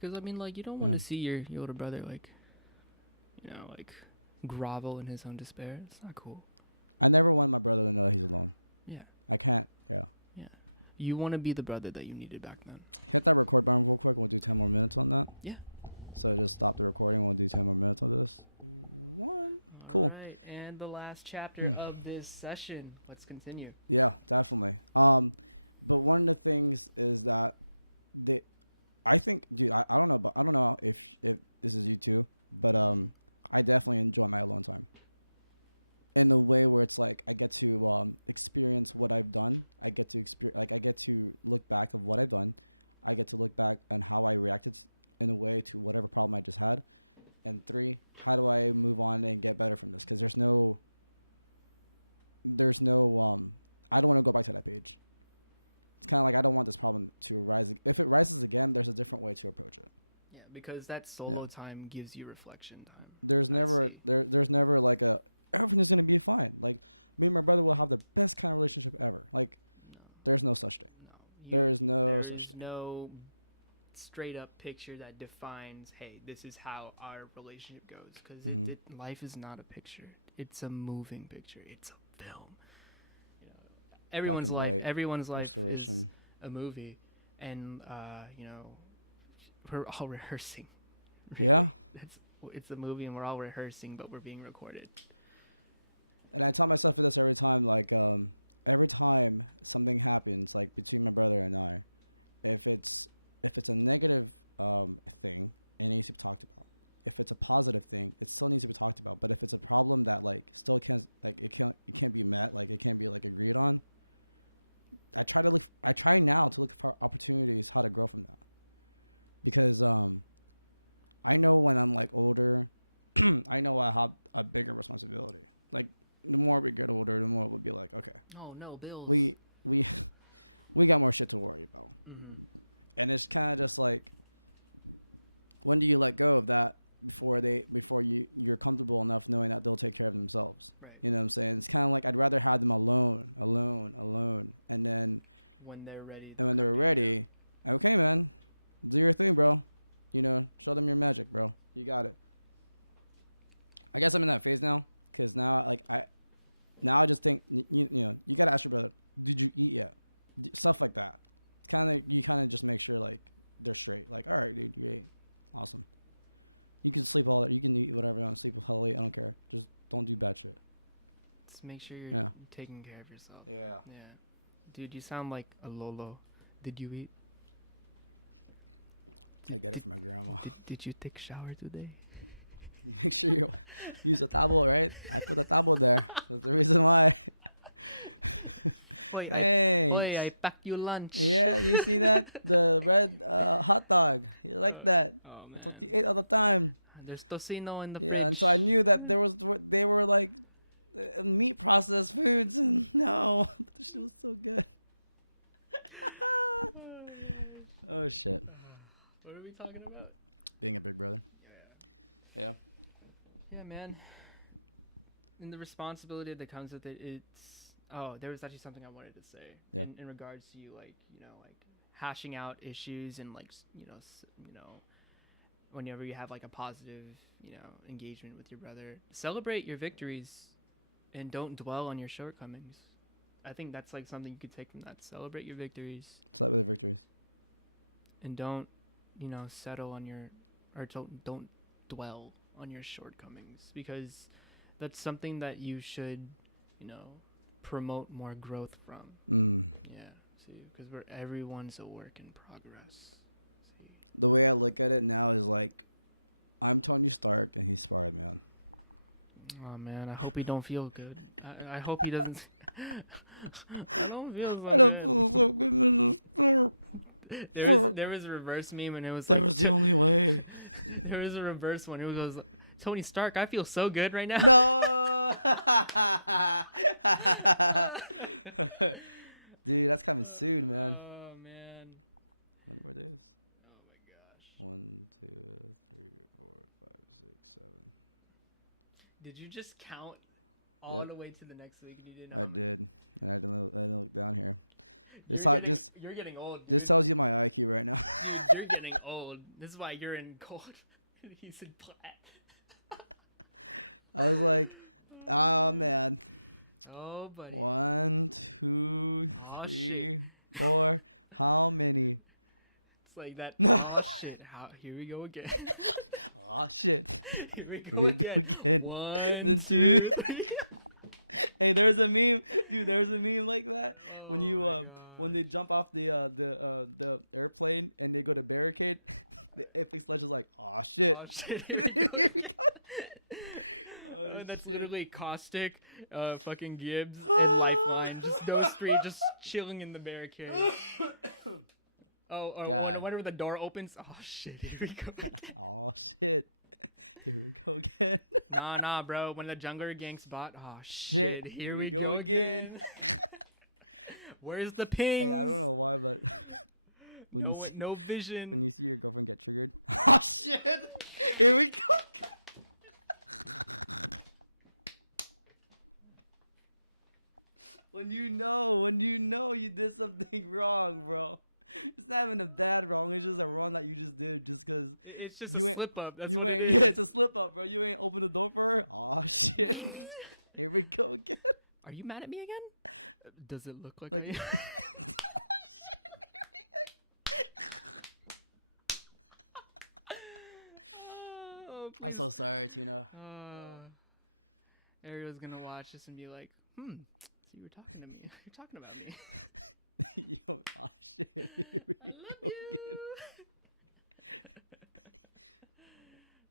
Because I mean, like, you don't want to see your older brother like like grovel in his own despair. It's not cool. I never want my brother to know that he's alone. Yeah. I can't. Yeah. You want to be the brother that you needed back then. Hit that record button real quick. We'll do 10 more minutes on that. So just stop the recording. We'll do 10 more minutes on this. 1. Cool. All right, and the last chapter of this session. Let's continue. Yeah, definitely. But one of the things is that I think, dude, I don't know, but I don't know if this is you too, but I definitely enjoy my alone time. In the way where it's like I get to experience what I've done. I get to I get to look back of what I've done. I get to look back on how I reacted in a way to whatever problem I just had. And 3, how do I move on and get better from this? Because there's no I don't want to go back to that page. It's kind of like I don't want this problem to arise. If it rises again, there's a different way to approach it. Yeah, because that solo time gives you reflection time. There's never there's never like everything is gonna be fine. Like me and my brother will have the best kind of relationship ever. Like there's no such thing. No, There is no such thing. No straight up picture that defines, hey, this is how our relationship goes. Because life is not a picture; it's a moving picture. It's a film. You know, everyone's life is a movie, and you know, we're all rehearsing. Yeah. It's a movie, and we're all rehearsing, but we're being recorded. And I tell myself this every time, like every time something happens, like between my brother and I, if it's a negative thing, it needs to be talked about. If it's a positive thing, it still needs to be talked about. But if it's a problem that like still can't it can't be met, like it can't be like agreed on, I try now to look for opportunities how to grow from that. Because I know when I'm like older, I know I have a bigger responsibility. Like the more we get older, the more it would be like, okay, oh no, Bill, we got more shit to worry about. And it's kind of just like, when do you let go of that before you're comfortable enough knowing that they'll take care of themselves? Right. You know what I'm saying? It's kind of like I'd rather have them alone, and then when they're ready. And when they're ready, okay, man, do your thing, bro. You know, show them your magic, bro. You got it. I guess I'm in that phase now, cause now I just think you know you gotta ask your brother, did you eat yet? Stuff like that. You kind of just make sure like they're straight. Like, all right, dude, you ate, awesome. You can sleep all that. You can eat whatever you want. Sleep hell late. I don't care. Just don't do bad shit. Just make sure you're taking care of yourself. Yeah. Yeah. Dude, you sound like a Lolo. Did you eat? I get it from my grandma. Did you take a shower today? You make sure you use a towel, right? I put a towel there. That's the reason why. Boy, Thanks. Boy, I packed you lunch. Yeah, you see that? The red hot dog. You like that? Oh, man. That's what you ate all the time. There's tocino in the fridge. Yeah, and so I knew that they were like meat processed foods, and no, but the shit was so good. Oh shit. What are we talking about? Being a big brother. Yeah. Yeah, man. And the responsibility that comes with it, there was actually something I wanted to say. Yeah. In regards to you, like, you know, like hashing out issues and like, you know, whenever you have like a positive, you know, engagement with your brother, celebrate your victories and don't dwell on your shortcomings. I think that's like something you could take from that. Celebrate your victories. Celebrate the victories. And don't, you know, don't dwell on your shortcomings, because that's something that you should, you know, promote more growth from. Yeah, see, because everyone's a work in progress. See. The way I look at it now is like, I'm Tony Stark and he's Spider-Man. Oh man, I hope he don't feel good. I hope he doesn't. I don't feel so I don't good. feel so good, Mr. Stark. There was a reverse meme, and it was. That was the only way. There was a reverse one. It goes, Tony Stark, I feel so good right now. No. Dude, that's coming soon, man. Oh man. How many more days? Oh my gosh. 1, 2, 3, 4, 5, 6, 7. Did you just count all Yep. the way to the next week? You didn't. I did, and I didn't look down here. You're getting old. Dude. This tells you my IQ right now. Dude, you're getting old. This is why you're in gold. He's in plat. I was like, oh man. Oh, buddy. 1, 2, Aw, 3, shit. 4. How many? It's like that. No. Oh shit! How? Here we go again. Oh shit. Here we Here go we go again. again. One, Then two. Hey, there's a meme, dude. There's a meme like that when you when they jump off the airplane and they go to barricade. The Apex Legends like, oh shit. Oh shit! Here we go. Oh, That's shit. literally Caustic, fucking Gibbs, and Lifeline. Just those three just chilling in the barricade. Oh, or God. whenever the door opens. Oh shit! Here we go. Oh shit. Here we go again. Nah, bro. When the jungler gang spot. Oh shit! Shit, Here we go again. Where's the ping? Hey, I don't know why, but when No, you see, no vision. when you see your girlfriend get triggered. Oh shit. Here we go. When you know you did something wrong, bro. It's not even a bad wrong. It's just a wrong that you just did just because It's just you a ain't- slip up. That's you what ain't. it Yeah, is. it's a slip up, bro. You ain't opened the door for her. Oh shit. Here we go again. Are you mad at me again? Does it look like, Like. me? Oh, I'm please. so sorry, Tina. Ariel's gonna watch this and be like, so you were talking to me. You're talking about me. Yo, oh shit. Here we I go love again. you.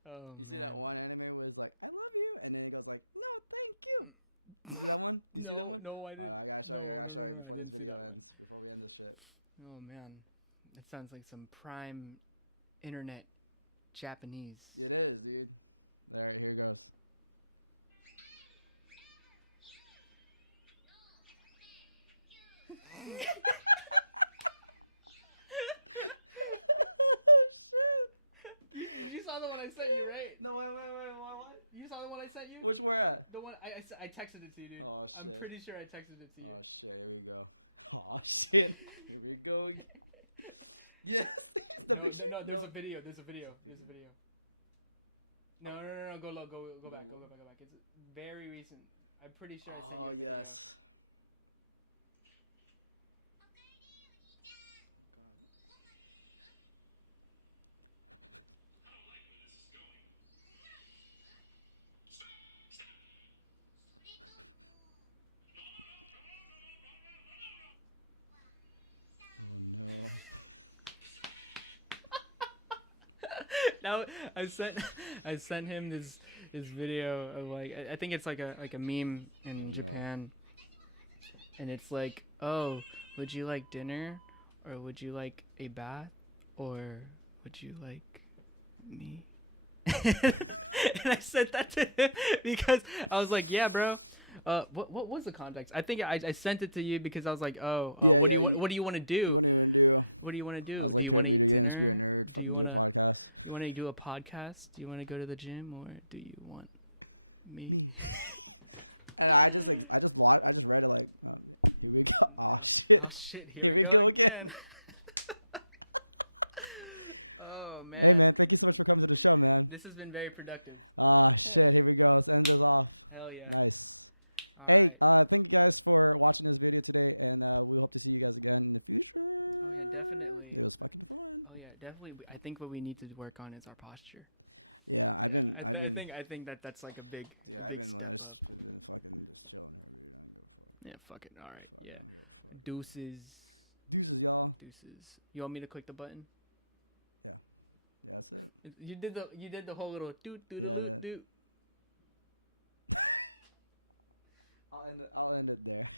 Oh, You see man. that one anime where it's like, I love you, and then it goes like, no, thank you. You see that one? You see that No, one? No, I Alright, didn't. I gotta show you. I gotta show you I before this didn't see video that. ends. Before we end this shit. Oh man, it sounds like some prime internet Japanese. It is, dude. Alright, here goes. Oh shit. You saw the one I sent you, right? No, wait. You saw the one I sent you? Which where at? The one I texted it to you, dude. Oh, I'm shit. pretty sure I texted it to you. Oh shit, here we go. Oh shit. Here we go again. Yes. The No, picture? No, there's a video. There's a video. No. Go back. Go back. It's very recent. I'm pretty sure. I sent Oh you the video. yes. Oh god. Oh no. Now I sent him this video of like I think it's like a meme in Oh, no. Japan, and it's like, oh, would you like dinner, or would you like a bath, or would you like me? And I said that to him because I was like, yeah, bro. What was the context? I think I sent it to you because I was like, Yeah, what, yeah, what do you want to do? What do you want to do? What do you want to do? I was Do like, you play wanna video eat games, be a dinner? nerd, Do fucking you do a wanna- podcast. You want to do a podcast? Do you want to go to the gym, or do you want me? Me. And I just read it like, here we go. Oh shit. Oh shit! Here we go again. Oh man. Hey man, thank you so much for coming to the show, man. This has been very productive. Ah shit, here we go. Let's end this off. Hell yeah. Nice. All Hey, right. thank you guys for watching this video today, and we hope to see you guys again in the future. Oh, yeah, definitely. It was fucking fun. Oh yeah, definitely. I think what we need to work on is our posture. Yeah, I've been, I think that's like a big. dude, a I've big been, step just up. been fucking just chilling here, dude. I don't give a fuck. Yeah, fuck it. All right. Fuck, yeah. I don't give a fuck. Deuces. Deuces, y'all. Deuces. You want me to click the button? Yeah, that's it. You did the whole little doot doot Yeah, doot that- doot. I'll end it there.